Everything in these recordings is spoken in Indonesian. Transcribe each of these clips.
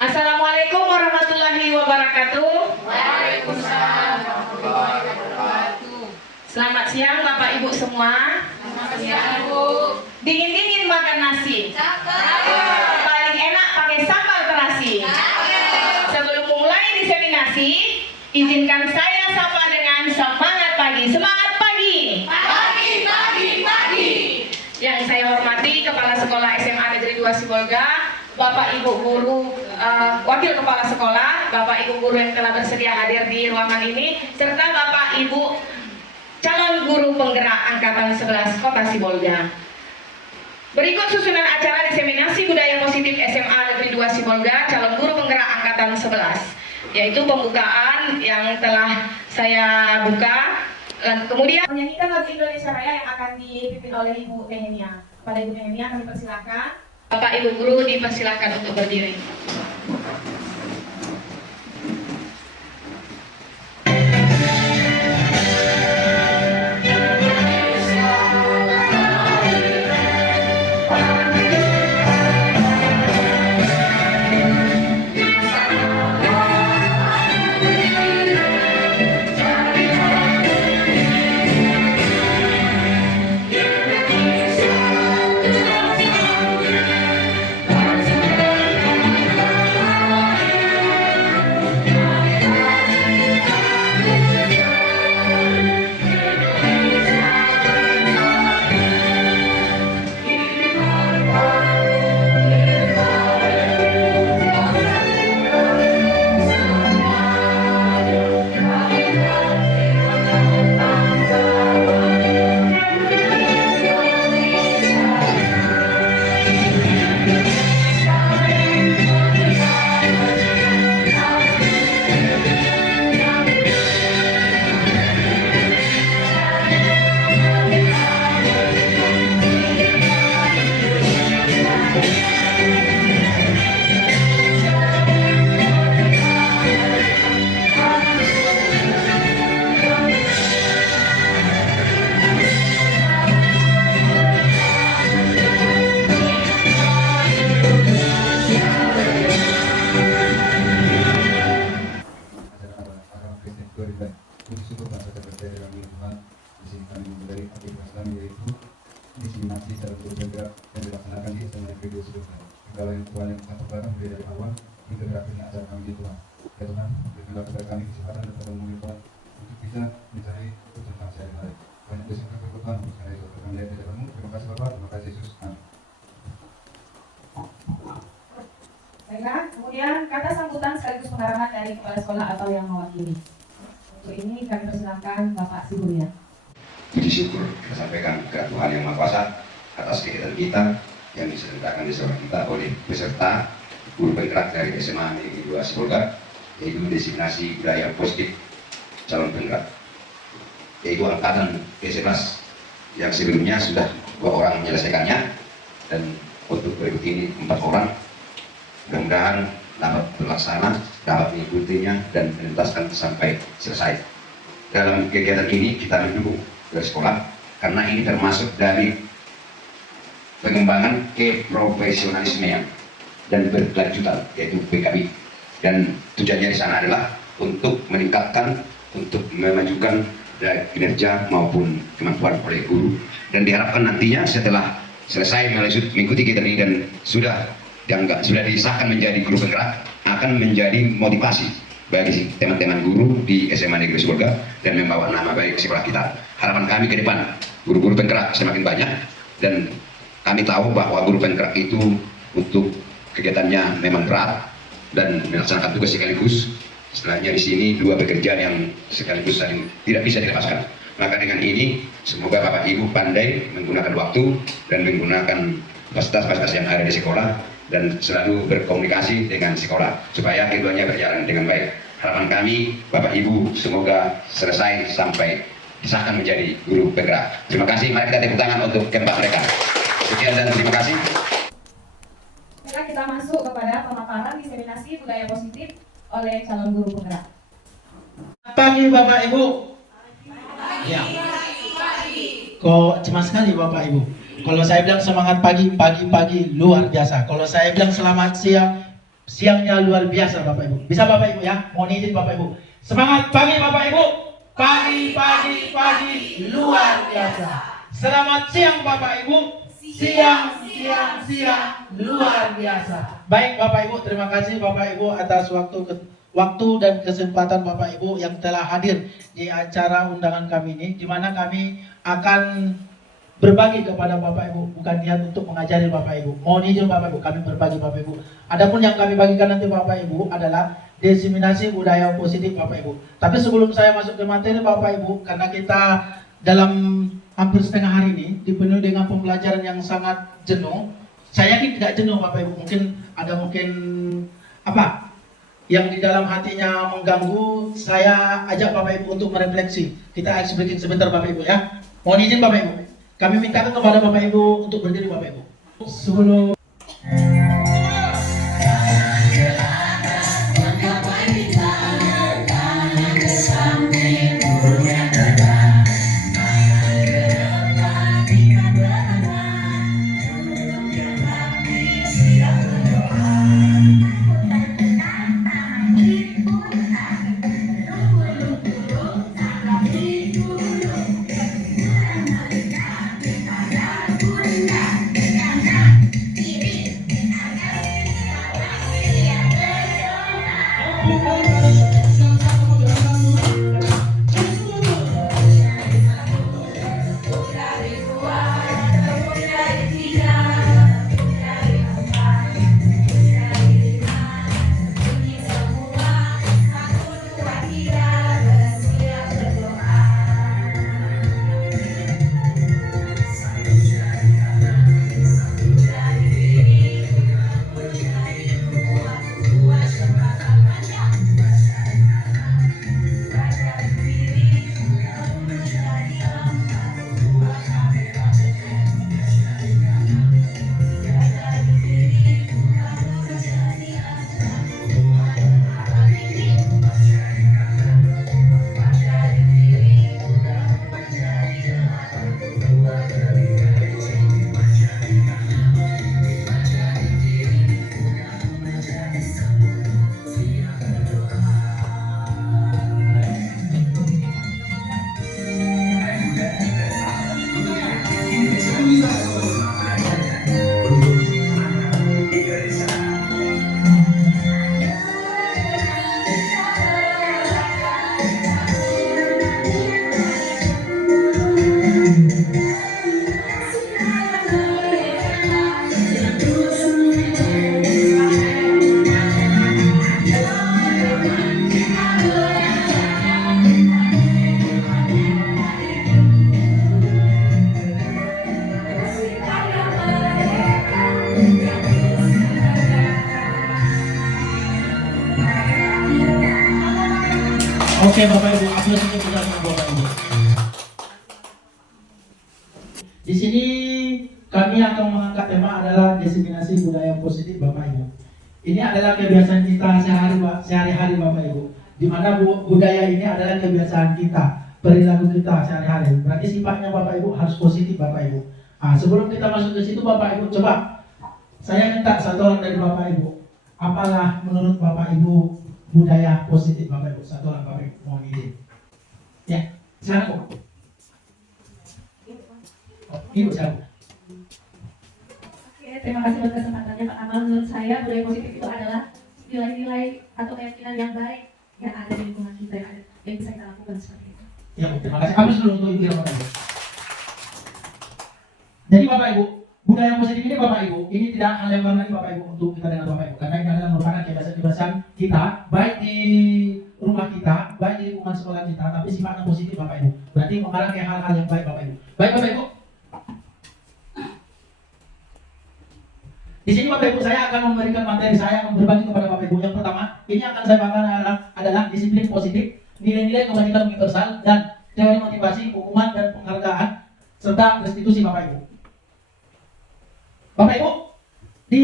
Assalamualaikum warahmatullahi wabarakatuh. Waalaikumsalam warahmatullahi wabarakatuh. Selamat siang Bapak Ibu semua. Selamat siang, Bu. Dingin-dingin makan nasi. Cakep. Paling enak pakai sambal terasi. Cakep. Sebelum mulai diseminasi, izinkan saya sapa dengan semangat pagi. Semangat pagi. Pagi, pagi, pagi. Yang saya hormati Kepala Sekolah SMA Negeri 2 Sibolga, Bapak Ibu Guru, Wakil Kepala Sekolah, Bapak Ibu Guru yang telah bersedia hadir di ruangan ini, serta Bapak Ibu calon guru penggerak Angkatan 11 Kota Sibolga. Berikut susunan acara diseminasi budaya positif SMA Negeri 2 Sibolga, calon guru penggerak Angkatan 11, yaitu pembukaan yang telah saya buka. Kemudian menyanyikan lagu Indonesia Raya yang akan dipimpin oleh Ibu Nehemia. Pada Ibu Nehemia kami persilakan. Bapak Ibu Guru dipersilakan untuk berdiri. Diseminasi secara bergerak dan dilaksanakan di SMA Negeri 2 Sibolga. Segala yang Tuhan yang satu barang mulai dari awal hingga berakhirnya acara kami di Tuhan. Ya Tuhan, berikanlah kepada kami kesempatan dan pertemuan Tuhan untuk bisa mencari kebenaran sehari-hari. Banyak bersyukur kepada Tuhan untuk karena itu kami lihat di dalammu. Terima kasih Bapak, terima kasih Yesus. Amin. Baiklah, kemudian kata sambutan sekaligus pengarahan dari kepala sekolah atau yang mewakili. Untuk ini kami persilakan Bapak Sibulia. Puji syukur kita sampaikan ke Tuhan Yang Maha Kuasa atas kegiatan kita yang diselenggarakan di sekolah kita oleh peserta guru penggerak dari SMA Negeri 2 Sibolga, yaitu diseminasi budaya positif calon penggerak, yaitu angkatan ke-11 yang sebelumnya sudah 2 orang menyelesaikannya, dan untuk berikut ini 4 orang. Mudah-mudahan dapat terlaksana, dapat mengikutinya dan menuntaskan sampai selesai. Dalam kegiatan ini kita mendukung dari sekolah karena ini termasuk dari pengembangan keprofesionalisme dan berkelanjutan, yaitu PKB, dan tujuannya di sana adalah untuk meningkatkan, untuk memajukan kinerja maupun kemampuan oleh guru, dan diharapkan nantinya setelah selesai mengikuti kegiatan ini dan sudah disahkan menjadi guru penggerak, akan menjadi motivasi bagi teman-teman guru di SMA Negeri Sibolga dan membawa nama baik sekolah kita. Harapan kami ke depan, guru-guru penggerak semakin banyak, dan kami tahu bahwa guru penggerak itu untuk kegiatannya memang berat dan melaksanakan tugas sekaligus. Setelahnya di sini 2 pekerjaan yang sekaligus tidak bisa dilepaskan. Maka dengan ini semoga Bapak Ibu pandai menggunakan waktu dan menggunakan fasilitas-fasilitas yang ada di sekolah, dan selalu berkomunikasi dengan sekolah supaya keduanya berjalan dengan baik. Harapan kami Bapak Ibu semoga selesai sampai disahkan menjadi guru penggerak. Terima kasih, mari kita tepuk tangan untuk keempat mereka. Sekian dan terima kasih. Sekarang kita masuk kepada pemaparan diseminasi budaya positif oleh calon guru penggerak. Pagi Bapak Ibu. Ya. Kok cemas sekali Bapak Ibu. Kalau saya bilang semangat pagi, pagi luar biasa. Kalau saya bilang selamat siang, siangnya luar biasa Bapak Ibu. Bisa Bapak Ibu ya? Mohon izin Bapak Ibu. Semangat pagi Bapak Ibu. Pagi luar biasa. Selamat siang Bapak Ibu. Siang luar biasa. Baik Bapak Ibu, terima kasih Bapak Ibu atas waktu dan kesempatan Bapak Ibu yang telah hadir di acara undangan kami ini, di mana kami akan berbagi kepada Bapak Ibu, bukan niat untuk mengajari Bapak Ibu. Mohon izin Bapak Ibu, kami berbagi Bapak Ibu. Adapun yang kami bagikan nanti Bapak Ibu adalah diseminasi budaya positif Bapak Ibu. Tapi sebelum saya masuk ke materi Bapak Ibu, karena kita dalam hampir setengah hari ini dipenuhi dengan pembelajaran yang sangat jenuh. Saya yakin tidak jenuh Bapak Ibu. Mungkin apa yang di dalam hatinya mengganggu. Saya ajak Bapak Ibu untuk merefleksi. Kita eksplikin sebentar Bapak Ibu ya. Mohon izin Bapak Ibu. Kami minta kepada Bapak Ibu untuk berdiri Bapak Ibu. Sebelum Oke Bapak Ibu, aplaus untuk kita semua Bapak Ibu. Di sini kami akan mengangkat tema adalah diseminasi budaya positif Bapak Ibu. Ini adalah kebiasaan kita sehari-hari Bapak Ibu. Di mana budaya ini adalah kebiasaan kita, perilaku kita sehari-hari. Berarti sifatnya Bapak Ibu harus positif Bapak Ibu. Nah, sebelum kita masuk ke situ Bapak Ibu, coba saya minta satu orang dari Bapak Ibu. Apalah menurut Bapak Ibu budaya positif Bapak Ibu? Satu orang Bapak Ibu, mohon izin. Ya, silakan Bu. Ibu silakan. Oke, terima kasih buat kesempatannya Pak Amal. Menurut saya budaya positif itu adalah nilai-nilai atau keyakinan yang baik yang ada di lingkungan kita, yang bisa kita lakukan seperti itu. Ya Bu, terima kasih. Kami dulu untuk Ibu Bapak Ibu. Jadi Bapak Ibu, budaya positif ini Bapak Ibu, ini tidak hal yang baru lagi Bapak Ibu untuk kita dengan Bapak Ibu, karena ini adalah merupakan kebiasaan-kebiasaan kita, baik di rumah kita, baik di lingkungan sekolah kita, tapi sifatnya positif Bapak Ibu. Berarti mengarah ke hal-hal yang baik Bapak Ibu. Baik Bapak Ibu. Di sini Bapak Ibu saya akan memberikan materi, saya akan berbagi kepada Bapak Ibu. Yang pertama, ini akan saya banggakan adalah disiplin positif, nilai-nilai kebajikan universal, dan teori motivasi, hukuman dan penghargaan serta restitusi Bapak Ibu. Bapak Ibu, di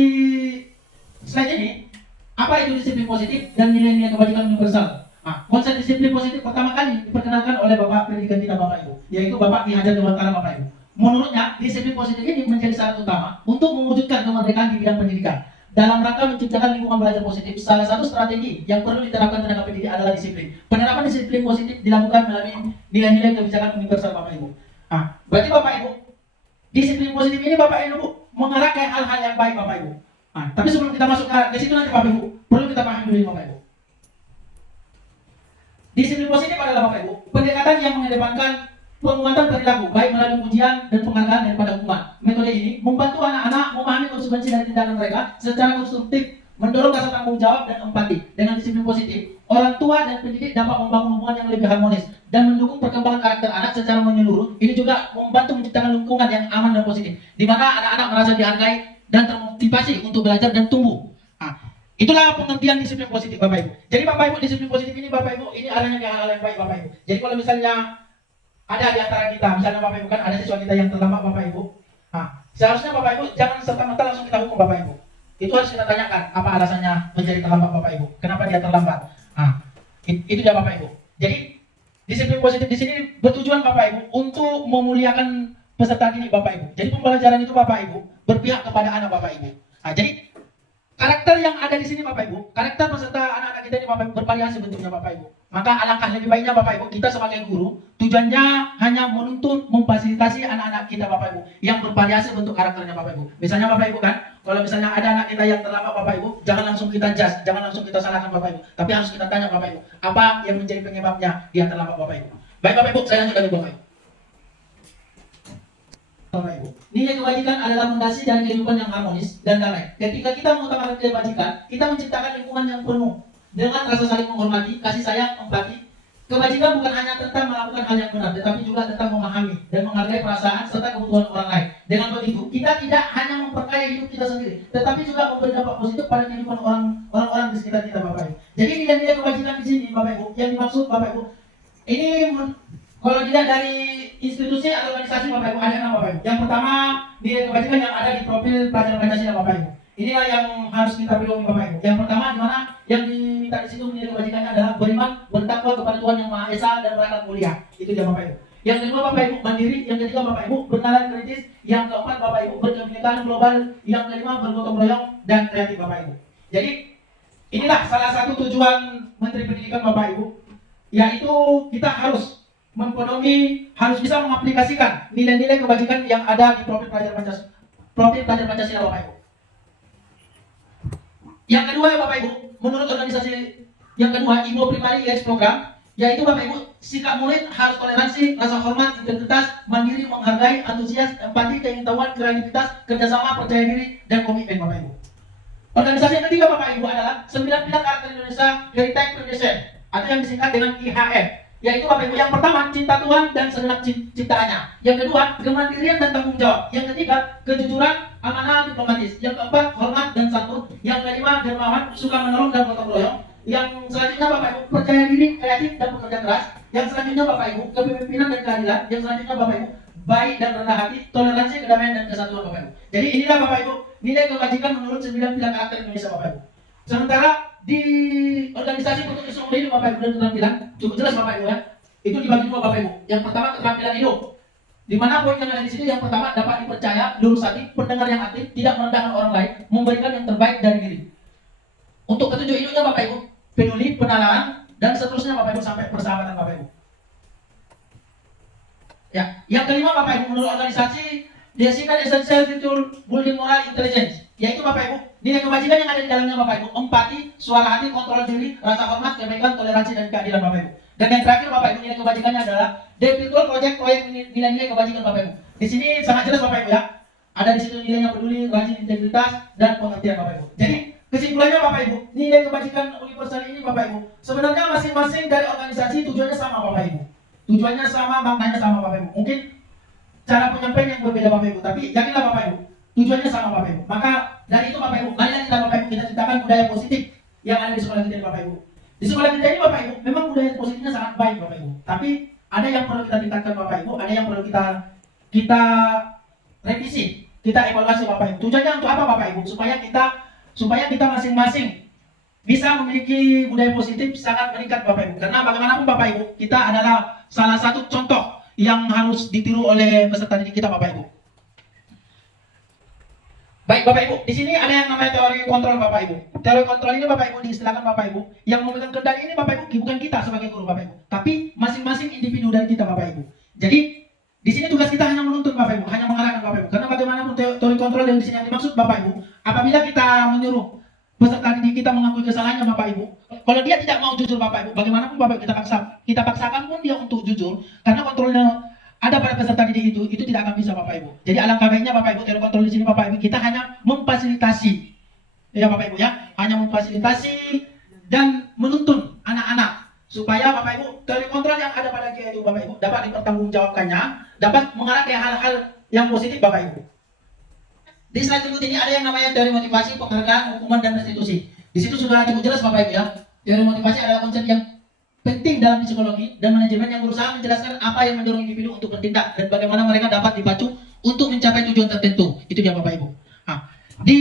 slide ini apa itu disiplin positif dan nilai-nilai kebajikan universal? Nah, konsep disiplin positif pertama kali diperkenalkan oleh Bapak pendidikan kita Bapak Ibu, yaitu Bapak Ki Hajar Dewantara Bapak Ibu. Menurutnya, disiplin positif ini menjadi syarat utama untuk mewujudkan kemerdekaan di bidang pendidikan dalam rangka menciptakan lingkungan belajar positif, salah satu strategi yang perlu diterapkan tenaga pendidik adalah disiplin. Penerapan disiplin positif dilakukan melalui nilai-nilai kebijakan universal Bapak Ibu. Berarti Bapak Ibu, disiplin positif ini Bapak Ibu mengarah ke hal-hal yang baik Bapak Ibu. Tapi sebelum kita masuk ke situ nanti Bapak Ibu, perlu kita pahami dulu Bapak Ibu. Disiplin positif adalah Bapak Ibu, pendekatan yang mengedepankan penguatan perilaku, baik melalui ujian dan penghargaan daripada hukuman. Metode ini membantu anak-anak memahami konsekuensi dari tindakan mereka secara konstruktif, mendorong rasa tanggung jawab dan empati. Dengan disiplin positif, orang tua dan pendidik dapat membangun hubungan yang lebih harmonis dan mendukung perkembangan karakter anak secara menyeluruh. Ini juga membantu menciptakan lingkungan yang aman dan positif, di mana anak-anak merasa dihargai dan termotivasi untuk belajar dan tumbuh. Itulah pengertian disiplin positif Bapak Ibu. Jadi Bapak Ibu, disiplin positif ini Bapak Ibu, ini arahnya ke hal-hal yang baik Bapak Ibu. Jadi kalau misalnya ada di antara kita, misalnya Bapak Ibu kan ada siswa kita yang terlambat Bapak Ibu, seharusnya Bapak Ibu jangan serta-merta langsung kita hukum Bapak Ibu. Itu harus kita tanyakan apa alasannya menjadi terlambat Bapak Ibu, kenapa dia terlambat. Itu ya Bapak Ibu. Jadi disiplin positif di sini bertujuan Bapak Ibu untuk memuliakan peserta didik Bapak Ibu. Jadi pembelajaran itu Bapak Ibu berpihak kepada anak Bapak Ibu. Jadi karakter yang ada di sini Bapak Ibu, karakter peserta anak-anak kita ini Bapak Ibu bervariasi bentuknya Bapak Ibu. Maka alangkah lebih baiknya Bapak Ibu, kita sebagai guru tujuannya hanya menuntun, memfasilitasi anak-anak kita Bapak Ibu yang bervariasi bentuk karakternya Bapak Ibu. Misalnya Bapak Ibu kan, kalau misalnya ada anak kita yang terlambat Bapak Ibu, jangan langsung kita judge, jangan langsung kita salahkan Bapak Ibu, tapi harus kita tanya Bapak Ibu, apa yang menjadi penyebabnya dia terlambat Bapak Ibu. Baik Bapak Ibu, saya lanjut dari Bapak Ibu. Bapak Ibu, nilai kebajikan adalah fondasi dari kehidupan yang harmonis dan damai. Ketika kita mengutamakan kebajikan, kita menciptakan lingkungan yang penuh dengan rasa saling menghormati, kasih sayang, empati. Kebajikan bukan hanya tentang melakukan hal yang benar, tetapi juga tentang memahami dan menghargai perasaan serta kebutuhan orang lain. Dengan begitu, kita tidak hanya memperkaya hidup kita sendiri, tetapi juga memberi dampak positif pada kehidupan orang-orang di sekitar kita, Bapak Ibu. Jadi nilai-nilai kebajikan di sini, Bapak Ibu, yang dimaksud Bapak Ibu, ini kalau dilihat dari institusi atau organisasi Bapak Ibu, ada 6 Bapak Ibu. Yang pertama, nilai kebajikan yang ada di profil pelajar Pancasila Bapak Ibu. Inilah yang harus kita pedomi Bapak Ibu. Yang pertama, di mana yang diminta di situ nilai kebajikannya adalah beriman, bertakwa kepada Tuhan Yang Maha Esa dan berakhlak mulia. Itu dia Bapak Ibu. Yang kedua Bapak Ibu, mandiri. Yang ketiga Bapak Ibu, bernalar kritis. Yang keempat Bapak Ibu, berkebinekaan global. Yang kelima, bergotong royong dan kreatif Bapak Ibu. Jadi inilah salah satu tujuan Menteri Pendidikan Bapak Ibu, yaitu kita harus mempedomi, harus bisa mengaplikasikan nilai-nilai kebajikan yang ada di profil pelajar Pancasila Bapak Ibu. Yang kedua ya Bapak Ibu, menurut organisasi yang kedua, IMO Primary Years Program, yaitu Bapak Ibu, sikap murid harus toleransi, rasa hormat, integritas, mandiri, menghargai, antusias, empati, keingintahuan, kreativitas, kerjasama, percaya diri, dan komitmen Bapak Ibu. Organisasi yang ketiga Bapak Ibu adalah 9 pilar karakter Indonesia Heritage Foundation, atau yang disingkat dengan IHF. Yaitu Bapak Ibu, yang pertama cinta Tuhan dan segenap ciptaannya. Yang kedua, kemandirian dan tanggung jawab. Yang ketiga, kejujuran, amanah, diplomatis. Yang keempat, hormat dan santun. Yang kelima, dermawan, suka menolong dan gotong royong. Yang selanjutnya Bapak Ibu, percaya diri, kreatif dan bekerja keras. Yang selanjutnya Bapak Ibu, kepemimpinan dan keadilan. Yang selanjutnya Bapak Ibu, baik dan rendah hati, toleransi, kedamaian dan kesatuan Bapak Ibu. Jadi inilah Bapak Ibu, nilai kebajikan menurut 9 pilar karakter Indonesia Bapak Ibu. Sementara di organisasi untuk seumur hidup Bapak Ibu dan keterampilan cukup jelas Bapak Ibu ya. Itu dibagi dua Bapak Ibu. Yang pertama keterampilan hidup. Di mana poin yang ada di sini yang pertama dapat dipercaya, lurus hati, pendengar yang aktif, tidak merendahkan orang lain, memberikan yang terbaik dari diri. Untuk ketujuh hidupnya Bapak Ibu, peduli, penalaan dan seterusnya Bapak Ibu sampai persahabatan Bapak Ibu. Ya, yang kelima Bapak Ibu menurut organisasi disingkat essential to building moral intelligence, yaitu Bapak Ibu nilai kebajikan yang ada di dalamnya Bapak Ibu, empati, suara hati, kontrol diri, rasa hormat, kebaikan, toleransi dan keadilan Bapak Ibu. Dan yang terakhir Bapak Ibu nilai kebajikannya adalah virtual proyek nilai-nilai kebajikan Bapak Ibu. Di sini sangat jelas Bapak Ibu ya. Ada di situ nilainya peduli, rajin, integritas dan pengertian Bapak Ibu. Jadi kesimpulannya Bapak Ibu, nilai kebajikan universal ini Bapak Ibu, sebenarnya masing-masing dari organisasi tujuannya sama Bapak Ibu. Tujuannya sama, maknanya sama Bapak Ibu. Mungkin cara penyampaian yang berbeda Bapak Ibu, tapi yakinlah Bapak Ibu, tujuannya sama Bapak Ibu. Maka dari itu Bapak Ibu, marilah kita Bapak Ibu kita ciptakan budaya positif yang ada di sekolah kita Bapak Ibu. Di sekolah kita ini Bapak Ibu, memang budaya positifnya sangat baik Bapak Ibu. Tapi ada yang perlu kita tingkatkan Bapak Ibu, ada yang perlu kita revisi, kita evaluasi Bapak Ibu. Tujuannya untuk apa Bapak Ibu? Supaya kita masing-masing bisa memiliki budaya positif sangat meningkat Bapak Ibu. Karena bagaimanapun Bapak Ibu, kita adalah salah satu contoh yang harus ditiru oleh peserta didik kita Bapak Ibu. Baik Bapak Ibu, di sini ada yang namanya teori kontrol Bapak Ibu. Teori kontrol ini Bapak Ibu diistilahkan Bapak Ibu, yang memegang kendali ini Bapak Ibu bukan kita sebagai guru Bapak Ibu, tapi masing-masing individu dari kita Bapak Ibu. Jadi di sini tugas kita hanya menuntun Bapak Ibu, hanya mengarahkan Bapak Ibu. Karena bagaimanapun teori kontrol yang di sini yang dimaksud Bapak Ibu, apabila kita menyuruh peserta didik kita mengakui kesalahannya Bapak Ibu, kalau dia tidak mau jujur Bapak Ibu, bagaimanapun Bapak Ibu kita paksakan pun dia untuk jujur, karena kontrolnya ada pada peserta didik itu tidak akan bisa Bapak Ibu. Jadi alangkah baiknya Bapak Ibu teori kontrol di sini Bapak Ibu kita hanya memfasilitasi, ya Bapak Ibu ya, hanya memfasilitasi dan menuntun anak-anak supaya Bapak Ibu teori kontrol yang ada pada dia itu Bapak Ibu dapat dipertanggungjawabkannya, dapat mengarah ke hal-hal yang positif Bapak Ibu. Di slide berikut ini ada yang namanya teori motivasi, penghargaan, hukuman dan restitusi. Di situ sudah cukup jelas Bapak Ibu ya. Teori motivasi adalah konsep yang penting dalam psikologi dan manajemen yang berusaha menjelaskan apa yang mendorong individu untuk bertindak dan bagaimana mereka dapat dipacu untuk mencapai tujuan tertentu. Itu dia Bapak Ibu. Nah, di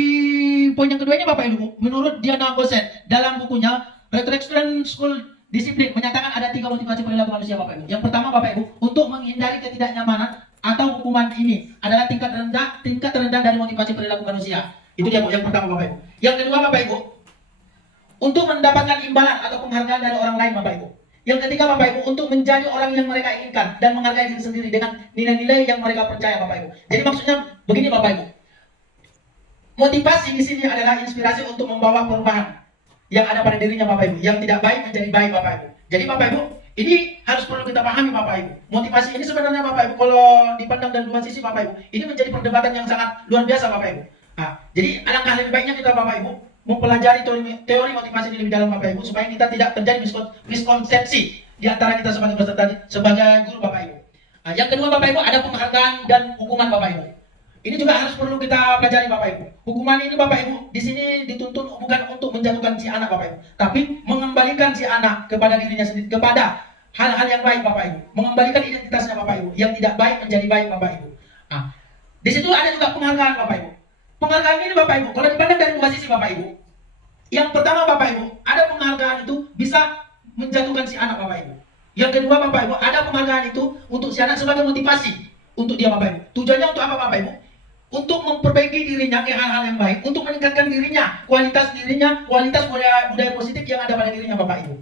poin yang keduanya Bapak Ibu, menurut Diana Gosset dalam bukunya Retraction School Disiplin menyatakan ada 3 motivasi perilaku manusia Bapak Ibu. Yang pertama Bapak Ibu, untuk menghindari ketidaknyamanan atau hukuman ini adalah tingkat terendah dari motivasi perilaku manusia. Itu dia yang pertama Bapak Ibu. Yang kedua Bapak Ibu, untuk mendapatkan imbalan atau penghargaan dari orang lain Bapak Ibu. Yang ketiga Bapak Ibu, untuk menjadi orang yang mereka inginkan dan menghargai diri sendiri dengan nilai-nilai yang mereka percaya Bapak Ibu. Jadi maksudnya begini Bapak Ibu. Motivasi di sini adalah inspirasi untuk membawa perubahan yang ada pada dirinya Bapak Ibu, yang tidak baik menjadi baik Bapak Ibu. Jadi Bapak Ibu, ini harus perlu kita pahami Bapak Ibu. Motivasi ini sebenarnya Bapak Ibu kalau dipandang dari dua sisi Bapak Ibu, ini menjadi perdebatan yang sangat luar biasa Bapak Ibu. Nah, jadi alangkah lebih baiknya kita Bapak Ibu mempelajari teori motivasi ini lebih dalam Bapak Ibu supaya kita tidak terjadi miskonsepsi di antara kita sebagai peserta sebagai guru Bapak Ibu. Nah, yang kedua Bapak Ibu ada penghargaan dan hukuman Bapak Ibu. Ini juga harus perlu kita pelajari Bapak Ibu. Hukuman ini Bapak Ibu di sini dituntut bukan untuk menjatuhkan si anak Bapak Ibu, tapi mengembalikan si anak kepada dirinya sendiri, kepada hal-hal yang baik Bapak Ibu, mengembalikan identitasnya Bapak Ibu, yang tidak baik menjadi baik Bapak Ibu. Nah, di situ ada juga penghargaan Bapak Ibu. Penghargaan ini Bapak Ibu, kalau dipandang dari dua sisi Bapak Ibu, yang pertama Bapak Ibu, ada penghargaan itu bisa menjatuhkan si anak Bapak Ibu. Yang kedua Bapak Ibu, ada penghargaan itu untuk si anak sebagai motivasi untuk dia Bapak Ibu. Tujuannya untuk apa Bapak Ibu? Untuk memperbaiki dirinya ke hal-hal yang baik, untuk meningkatkan dirinya, kualitas budaya positif yang ada pada dirinya Bapak Ibu.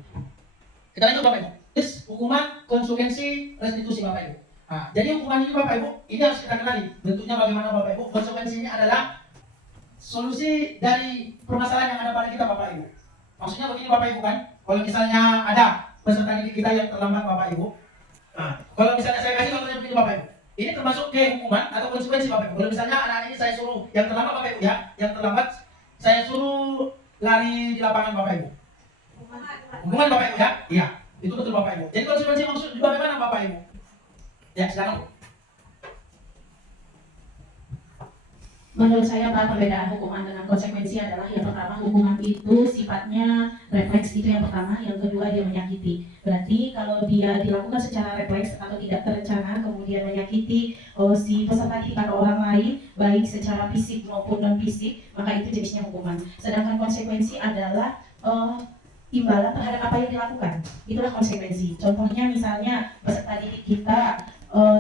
Kita lanjut Bapak Ibu. Terus hukuman, konsekuensi, restitusi Bapak Ibu. Nah, jadi hukuman ini Bapak Ibu, ini harus kita kenali. Bentuknya bagaimana Bapak Ibu? Konsekuensinya adalah solusi dari permasalahan yang ada pada kita Bapak Ibu. Maksudnya begini Bapak Ibu kan, kalau misalnya ada peserta didik kita yang terlambat Bapak Ibu. Nah, kalau misalnya saya kasih contohnya begini Bapak Ibu. Ini termasuk ke hukuman atau konsekuensi Bapak Ibu. Kalau misalnya anak-anak ini saya suruh yang terlambat Bapak Ibu ya, yang terlambat saya suruh lari di lapangan Bapak Ibu. Hukuman Bapak Ibu ya? Iya, itu betul Bapak Ibu. Jadi konsekuensi maksud bagaimana Bapak Ibu? Ya, silakan. Menurut saya perbedaan hukuman dengan konsekuensi adalah yang pertama, hukuman itu sifatnya refleks, itu yang pertama. Yang kedua, dia menyakiti. Berarti kalau dia dilakukan secara refleks atau tidak terencana kemudian menyakiti si peserta didik atau orang lain, baik secara fisik maupun non fisik, maka itu jenisnya hukuman. Sedangkan konsekuensi adalah imbalan terhadap apa yang dilakukan. Itulah konsekuensi. Contohnya misalnya peserta didik kita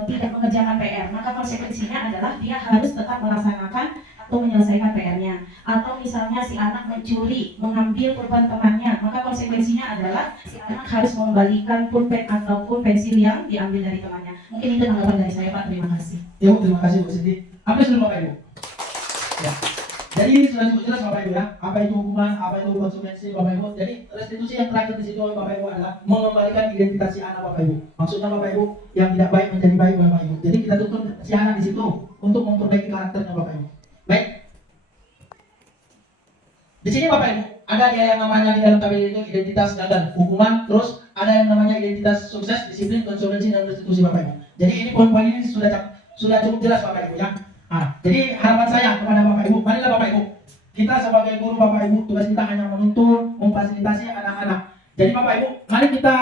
tidak mengerjakan PR, maka konsekuensinya adalah dia harus tetap melaksanakan atau menyelesaikan PR-nya. Atau misalnya si anak mencuri, mengambil pulpen temannya, maka konsekuensinya adalah si anak harus mengembalikan pulpen ataupun pensil yang diambil dari temannya. Mungkin itu tanggapan dari saya Pak, terima kasih. Ya, terima kasih Bu Siti. Apa itu Bapak Ibu? Ya. Jadi ini sudah cukup jelas Bapak Ibu ya, apa itu hukuman, apa itu konsekuensi Bapak Ibu. Jadi restitusi yang terakhir di situ Bapak Ibu adalah mengembalikan identitas si anak Bapak Ibu. Maksudnya Bapak Ibu yang tidak baik menjadi baik Bapak Ibu. Jadi kita tuntut si anak di situ untuk memperbaiki karakternya Bapak Ibu. Baik. Di sini Bapak Ibu ada yang namanya di dalam tabel itu identitas gagal, hukuman, terus ada yang namanya identitas sukses, disiplin, konsekuensi dan restitusi Bapak Ibu. Jadi ini poin-poin ini sudah cukup jelas Bapak Ibu ya. Nah, jadi harapan saya kepada Bapak Ibu, marilah Bapak Ibu, kita sebagai guru Bapak Ibu, tugas kita hanya menuntun, memfasilitasi anak-anak. Jadi Bapak Ibu, mari kita